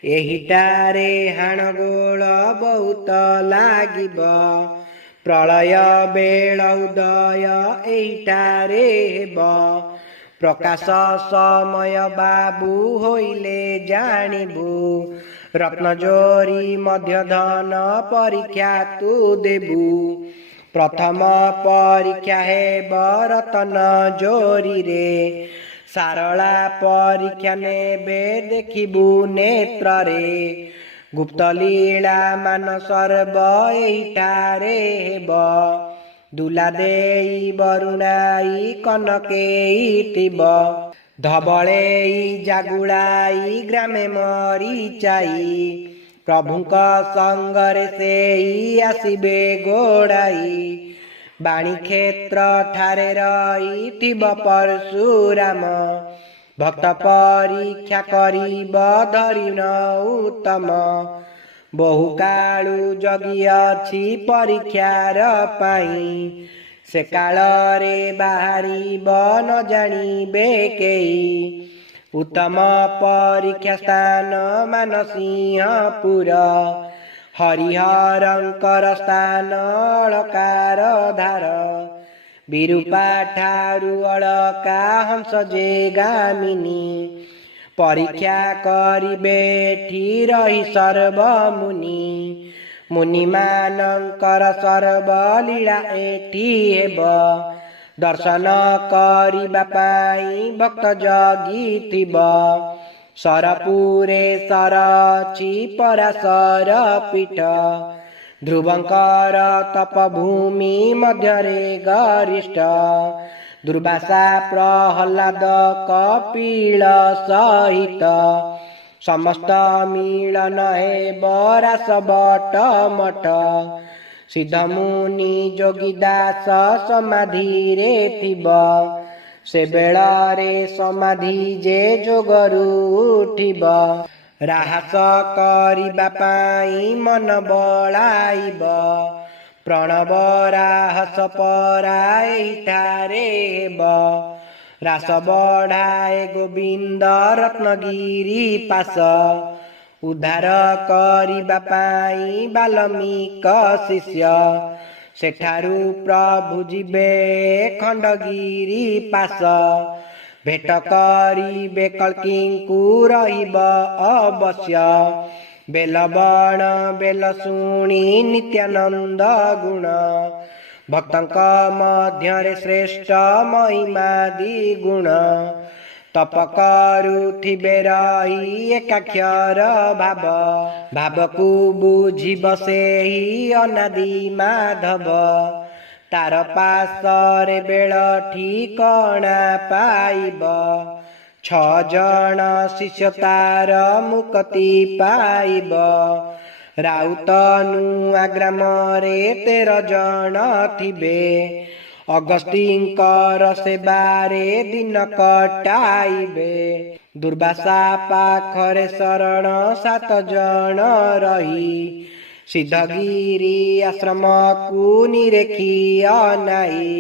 एहिटारे हाणगोल बहुत लागिब, प्रलय बेल उदय एहिटारे हेब। प्रकाश समय बाबू होइले जानिबु, रत्न जोरी मध्य धन परीक्षा तू देबु। प्रथम परीक्षा हेब रतन जोरी रे, सारला परीक्षा नेबे देखिबु नेत्र रे। गुप्त लीला मान सर्व एहिठारे हेब, दुला देई बरुणाई कनकेई थिब। धबलेई जागुलाई ग्रामे मरीचाई, प्रभुंका संगरे सेई आसिबे गोड़ाई। बाणी क्षेत्र ठारे रही थिब परशुराम, भक्त परीक्षा करिब धरिण उत्तम। बहु कालु जगी अछि परीक्षार पाई, से कालरे बाहरिब न जानिबे केई। उत्तम परीक्षा स्थान मानसिंहपुर, हरिहरंकर स्थान अलकार धार। विरूपा ठारू अलका हंस जे गामिनी, परीक्षा करिबे एठी रही सर्व मुनि। मुनि मानंकर सर्व लीला एठी हेब, दर्शन करिबा पाई भक्त जगिथिब। सरपुरे सरछि पराशर पीठ, ध्रुवंकर तपभूमि मध्यरे गरिष्ठ। ଦୁର୍ବାସା ପ୍ରହ୍ଲାଦ କପିଳ ସହିତ ସମସ୍ତ ମିଳନ ହେବ ରାସ ବଟ ମଠ। ସିଦ୍ଧମୁନି ଯୋଗୀ ଦାସ ସମାଧିରେ ଥିବ, ସେ ବେଳରେ ସମାଧି ଯେ ଯୋଗରୁ ଉଠିବ। ରାହାସ କରିବା ପାଇଁ ମନ ବଳାଇବ, ପ୍ରଣବ ରାହସ ପରା ଏଇଠାରେ ହେବ। ରାସ ବଢ଼ାଏ ଗୋବିନ୍ଦ ରତ୍ନଗିରି ପାଶ, ଉଦ୍ଧାର କରିବା ପାଇଁ ବାଲ୍ମୀକ ଶିଷ୍ୟ। ସେଠାରୁ ପ୍ରଭୁ ଯିବେ ଖଣ୍ଡଗିରି ପାଶ, ଭେଟ କରିବେ କଳ୍କୀଙ୍କୁ ରହିବ ଅବଶ୍ୟ। ବେଲବଣ ବେଲ ଶୁଣି ନିତ୍ୟାନନ୍ଦ ଗୁଣ, ଭକ୍ତଙ୍କ ମଧ୍ୟରେ ଶ୍ରେଷ୍ଠ ମହିମା ଦ୍ୱିଗୁଣ। ତପ କରୁଥିବେ ରହି ଏକାକ୍ଷର ଭାବ, ଭାବକୁ ବୁଝିବ ସେହି ଅନାଦି ମାଧବ। ତାର ପାଶରେ ବେଳ ଠିକଣା ପାଇବ, 6 ଜଣ ଶିଷ୍ୟ ତାର ମୁକ୍ତି ପାଇବ। ରାଉତ ନୂଆ ଗ୍ରାମରେ 13 ଜଣ ଥିବେ, ଅଗସ୍ତିଙ୍କର ସେବାରେ ଦିନ କଟାଇବେ। ଦୁର୍ବାସା ପାଖରେ ଶରଣ 7 ଜଣ ରହି, ସିଦ୍ଧଗିରି ଆଶ୍ରମକୁ ନିରେଖି ଅନାଇ।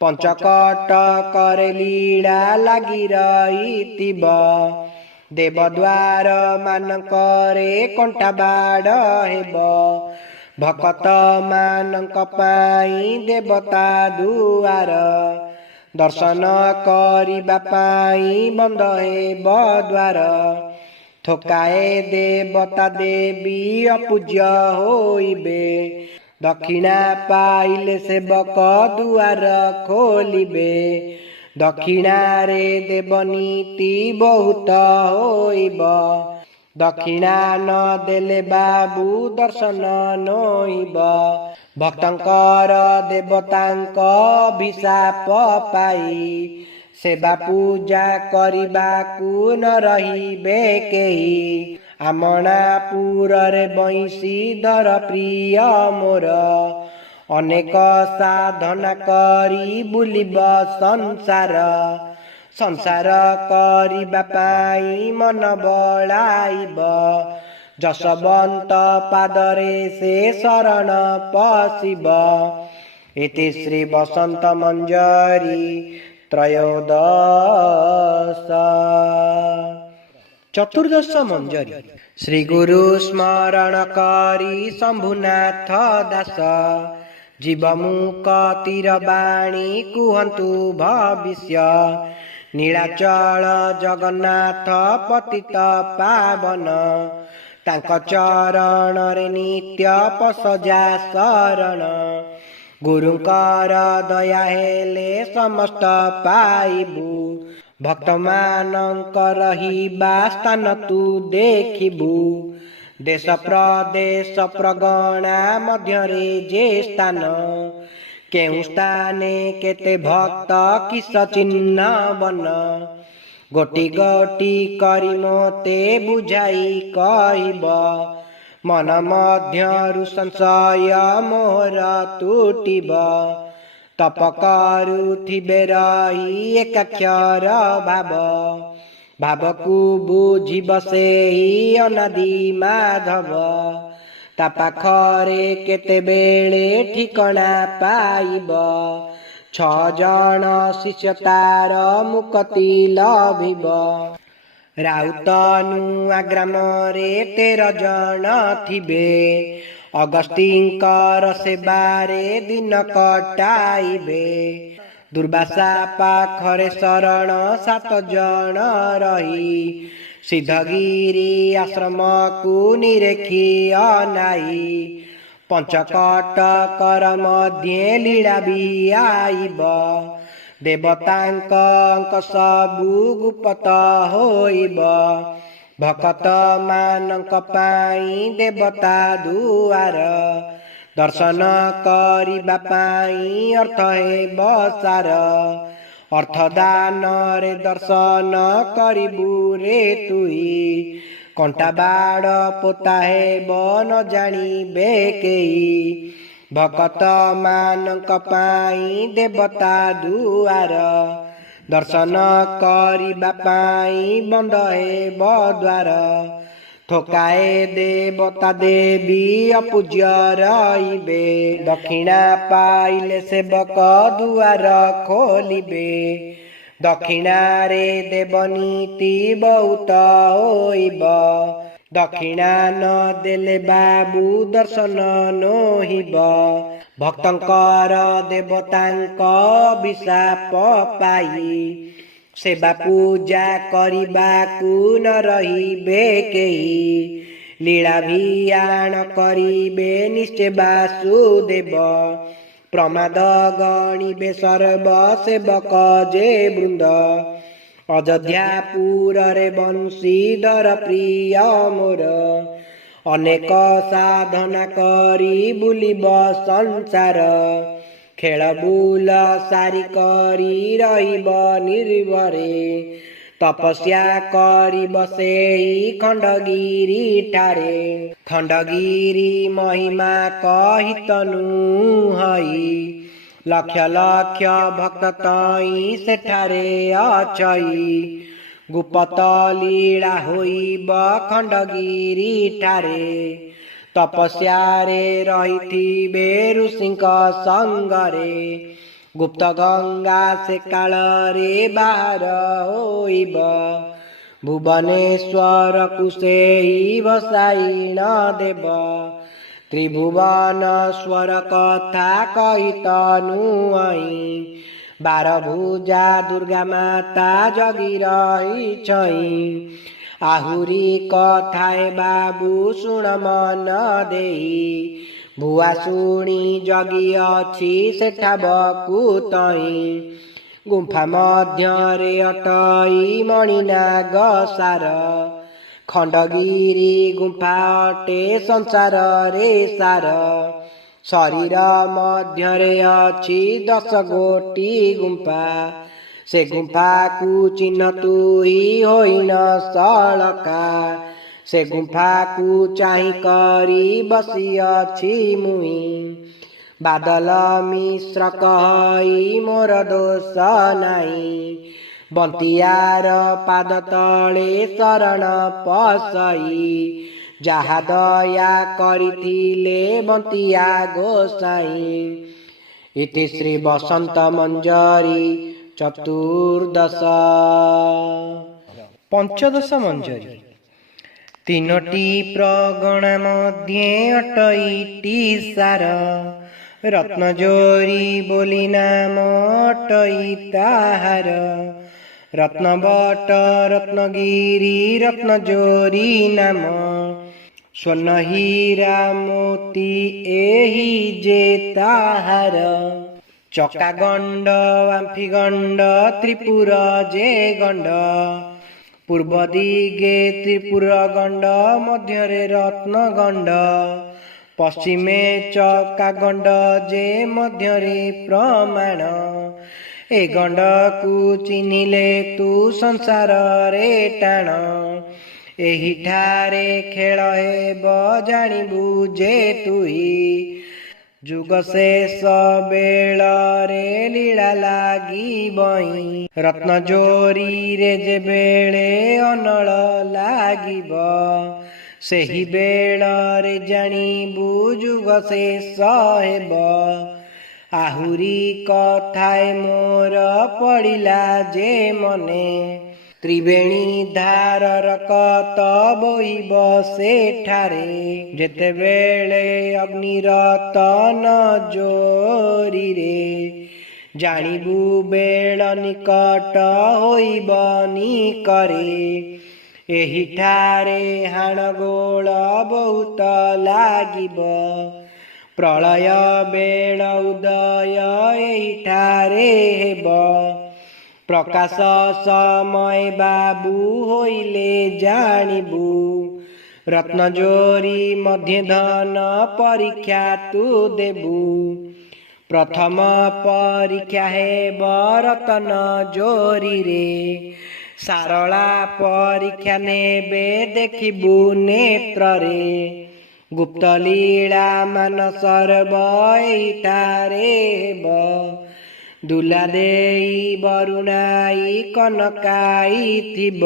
ପଞ୍ଚକଟକରେ ଲୀଳା ଲାଗି ରହିଥିବ, ଦେବଦ୍ୱାର ମାନଙ୍କରେ କଣ୍ଟା ବାଡ଼ ହେବ। ଭକତ ମାନଙ୍କ ପାଇଁ ଦେବତା ଦୁଆର, ଦର୍ଶନ କରିବା ପାଇଁ ବନ୍ଦ ହେବ ଦ୍ୱାର। ଥୋକାଏ ଦେବତା ଦେବୀ ଅପୂଜ୍ୟ ହୋଇବେ, ଦକ୍ଷିଣା ପାଇଲେ ସେବକ ଦୁଆର ଖୋଲିବେ। ଦକ୍ଷିଣାରେ ଦେବନୀତି ବହୁତ ହୋଇବ, ଦକ୍ଷିଣା ନ ଦେଲେ ବାବୁ ଦର୍ଶନ ନୋଇବ। ଭକ୍ତଙ୍କର ଦେବତାଙ୍କ ଅଭିଶାପ ପାଇ, ସେବା ପୂଜା କରିବାକୁ ନ ରହିବେ କେହି। ଆମଣାପୁରରେ ବଂଶୀଧର ପ୍ରିୟ ମୋର, ଅନେକ ସାଧନା କରି ବୁଲିବ ସଂସାର। ସଂସାର କରିବା ପାଇଁ ମନ ବଳାଇବ, ଯଶବନ୍ତ ପାଦରେ ସେ ଶରଣ ପଶିବ। ଇତି ଶ୍ରୀ ବସନ୍ତ ମଞ୍ଜରୀ ତ୍ରୟୋଦଶ। ଚତୁର୍ଦଶ ମଞ୍ଜରୀ। ଶ୍ରୀ ଗୁରୁ ସ୍ମରଣ କରି ଶମ୍ଭୁନାଥ ଦାସ, ଜୀବମୁକ ତୀର ବାଣୀ କୁହନ୍ତୁ ଭବିଷ୍ୟ। ନୀଳାଚଳ ଜଗନ୍ନାଥ ପତିତ ପାବନ, ତାଙ୍କ ଚରଣରେ ନିତ୍ୟ ପଶଯା ଶରଣ। ଗୁରୁଙ୍କର ଦୟା ହେଲେ ସମସ୍ତ ପାଇବୁ, ଭକ୍ତମାନଙ୍କ ରହିବା ସ୍ଥାନ ତୁ ଦେଖିବୁ। ଦେଶ ପ୍ରଦେଶ ପ୍ରଗଣା ମଧ୍ୟରେ ଯେ ସ୍ଥାନ, କେଉଁ ସ୍ଥାନେ କେତେ ଭକ୍ତ କିସ ଚିହ୍ନ ବନ। ଗୋଟି ଗୋଟି କରି ମୋତେ ବୁଝାଇ କହିବ, ମନ ମଧ୍ୟରୁ ସଂଶୟ ମୋହର ତୁଟିବ। ତପ କରୁଥିବେ ରହି ଏକାକ୍ଷର ଭାବ, ଭାବକୁ ବୁଝିବ ସେହି ଅନାଦି ମାଧବ। ତା ପାଖରେ କେତେବେଳେ ଠିକଣା ପାଇବ, 6 ଜଣ ଶିଷ୍ୟ ତାର ମୁକ୍ତି ଲଭିବ। ରାଉତ ନୂଆ ଗ୍ରାମରେ 13 ଜଣ ଥିବେ, ଅଗସ୍ତିଙ୍କର ସେବାରେ ଦିନ କଟାଇବେ। ଦୁର୍ବାସା ପାଖରେ ଶରଣ 7 ଜଣ ରହି, ସିଦ୍ଧଗିରି ଆଶ୍ରମକୁ ନିରେଖି ଅନାଇ। ପଞ୍ଚକଟକର ମଧ୍ୟେ ଲୀଳା ବି ଆଇବ, ଦେବତାଙ୍କ ସବୁ ଗୁପ୍ତ ହୋଇବ। ଭକତ ମାନଙ୍କ ପାଇଁ ଦେବତା ଦୁଆର, दर्शन करिबा पाई अर्थ हेब सार अर्थ दान रे दर्शन करिबु रे तुई कंटा बाड़ पोता हेब न जानिबे केई भक्त मानक पाई देवता दुआर दर्शन करिबा पाई बंद हेब द्वार ठोकाए देवता देवी अपूज्य रहिबे दक्षिणा पाइले सेवक दुआर खोलिबे दक्षिणा रे देवनीति बहुत होइब दक्षिणा न देले बाबू दर्शन नोहिब भक्तंकर देवतांक अभिशाप पाई सेवा पूजा करिबाकु न रहिबे केही लीला भियान करिबे निश्चय वासुदेव प्रमाद गणिबे सर्व सेवक जे वृंद अयोध्यापुर रे बंशीधर प्रिय मोर अनेक साधना करी बुलिब संसार खेल बुल सारी करी रहिब निर्भरे तपस्या करी बसेई खंडगिरी ठारे खंडगिरी महिमा कहितनु हई लक्ष लक्ष भक्त तई सेठारे अछई गुप्त लीला होइब खंडगिरी ठारे तपस्या रे रहिथिबे ऋषिंक संगरे गुप्त गंगा से काल रे बाहर होइब भुवनेश्वर कुसेई बसाई न देव त्रिभुवन स्वर कथा कहितनु आई 12 भुजा दुर्गा माता जगी रही छई आहुरी कथाए बाबू शुण मन देई भुआ शुणी जगी अछि सेठा बकुतई गुंफा मध्यरे अटई मणिनाग सार खंडगिरी गुंफा अटे संसार रे सार शरीर मध्यरे अछि 10 गोटी गुंफा से गुंफा कु चिन्ह तुई होइन सलका से गुंफा कु चाहि करी बसी अछि मुई बादल मिश्र कहई मोर दोष नाई बंतियार पाद तले शरण पसई जहा दया करिथिले बंतिया गोसाई इति श्री बसंत मंजरी चतुर्दश पंचदश मंजरी तीनोटी प्रगणा मध्ये अटईटी सार रत्नजोरी बोली नाम अटई ताहार रत्नबट रत्नगिरी रत्नजोरी नाम स्वर्ण हीरा मोती एही जे ताहार चका गंड वांफी गंड त्रिपुर जे गंड पूर्व दिगे त्रिपुर गंड मध्यरे रत्न गंड पश्चिमे चका गंड जे मध्यरे प्रमाण ए गंड कु चिन्हिले तू संसार रे टाण एही ठारे खेल हेब जानिबु जे तुही जुग शेष बेल रे लीला लागी बई रत्न जोरी रे जे बेले अनल लागिब सेही बेल रे जानिबु जुग शेष हेब आहुरी कथाए मोर पड़िला जे मने त्रिवेणी धारर कत बोइब सेठारे जेतेबेले अग्निरतन जोरी रे जानिबु बेल निकट होइब निकरे एही ठारे हाणगोल बहुत लागिब प्रलय बेल उदय एही ठारे हेब प्रकाश समय बाबू होइले जानिबु रत्नजोरी मध्ये धन परीक्षा तू देबू प्रथम परीक्षा हेब रतन जोरी रे सारला परीक्षा नेबे देखिबू नेत्र रे गुप्त लीला मान सर्व एठारे हेब दुला देई बरुणाई कनकाई थिब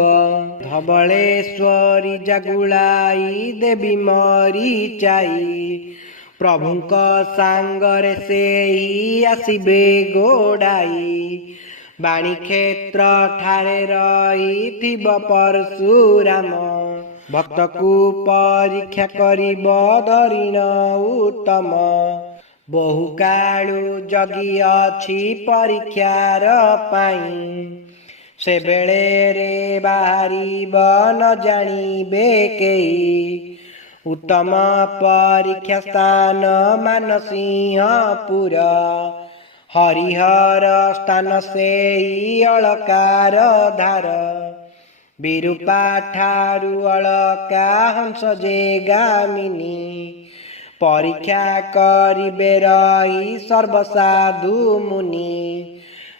धवलेश्वरी जागुलाई देवी मरी चाई प्रभुंक सांगरे सेई आसिबे गोड़ाई बाणी क्षेत्र ठारे रही थिब परशुराम भक्त को परीक्षा करिब धरिण उत्तम बहु कालु जगी अछि परीक्षार पाई से बेले रे बाहरिब न जानिबे केई उत्तम परीक्षा स्थान मानसिंहपुर हरिहर स्थान सेई अलकार धार विरूपा ठारू अलका हंस जे गामिनी परीक्षा करिबे रही सर्वसाधु मुनि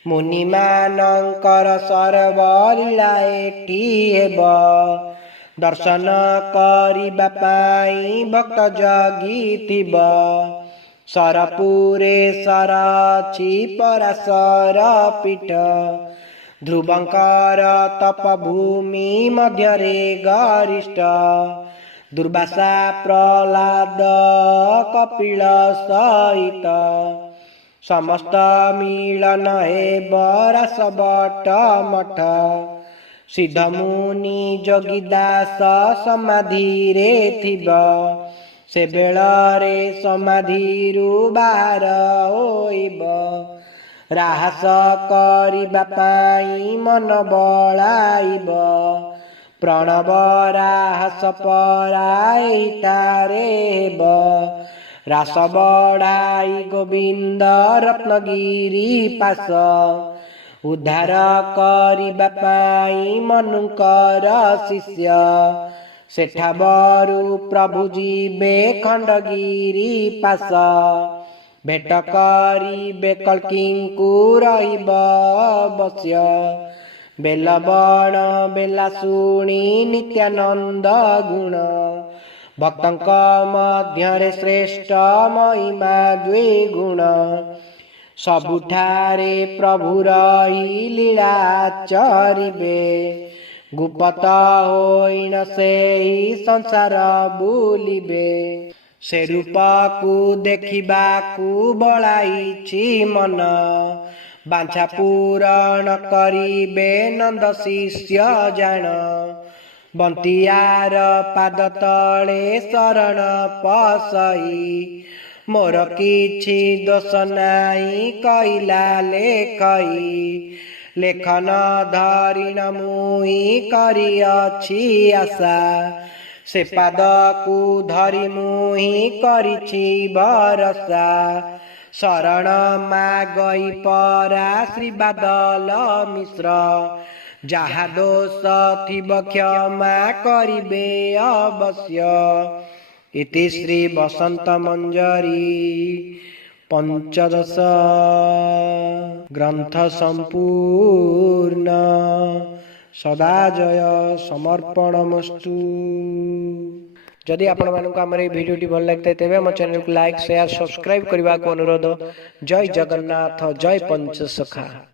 मुनि मानकर सर्व लीला एठी हेब दर्शन करिबा पाई भक्त जगिथिब सरपुरे सरछि पराशर पीठ ध्रुवंकर तपभूमि मध्यरे गरिष्ठ दुर्वासा प्रहलाद कपिल सहित समस्त मिलन हेब रासबट मठ सिद्धमुनि जोगीदास समाधि रे थिब से बेलरे समाधिरु बाहर होइब राहस करिबा पाई मन बळाइब प्रणव राहस पराई तारे हेब रास बड़ाई गोविंद रत्नगिरी पास उद्धार करिबा पाई मनुकर शिष्य सेठा बरु प्रभु जीवे खंडगिरी पास भेट करिबे कल्किंकु रहिब अवश्य बेलबण बेला शुणी नित्यानंद गुण भक्तंक मध्यरे श्रेष्ठ महिमा द्विगुण सबुठारे प्रभु रही लीला चरिबे गुप्त होइण सेई संसार बुलिबे से रूपकु देखिबाकु बळाइछि मन बांछा पूरण करिबे नंद शिष्य जान बंतियार पाद तले शरण पसई मोर किछि दोष नाई कइला लेखई लेखन धरिण मुई करिअछि आशा से पाद को धरि मुही करिछि भरसा शरण मागई परा श्री बादल मिश्र जहा दोष थिब क्षमा करिबे अवश्य इति श्री बसंत मंजरी पंचदश ग्रंथ संपूर्ण सदा जय समर्पणमस्तु। जदि आपण मानक आम भिडियोटी भल लगे तेज आम चैनल को लाइक शेयर सब्सक्राइब करने को अनुरोध। जय जगन्नाथ जय पंचसखा।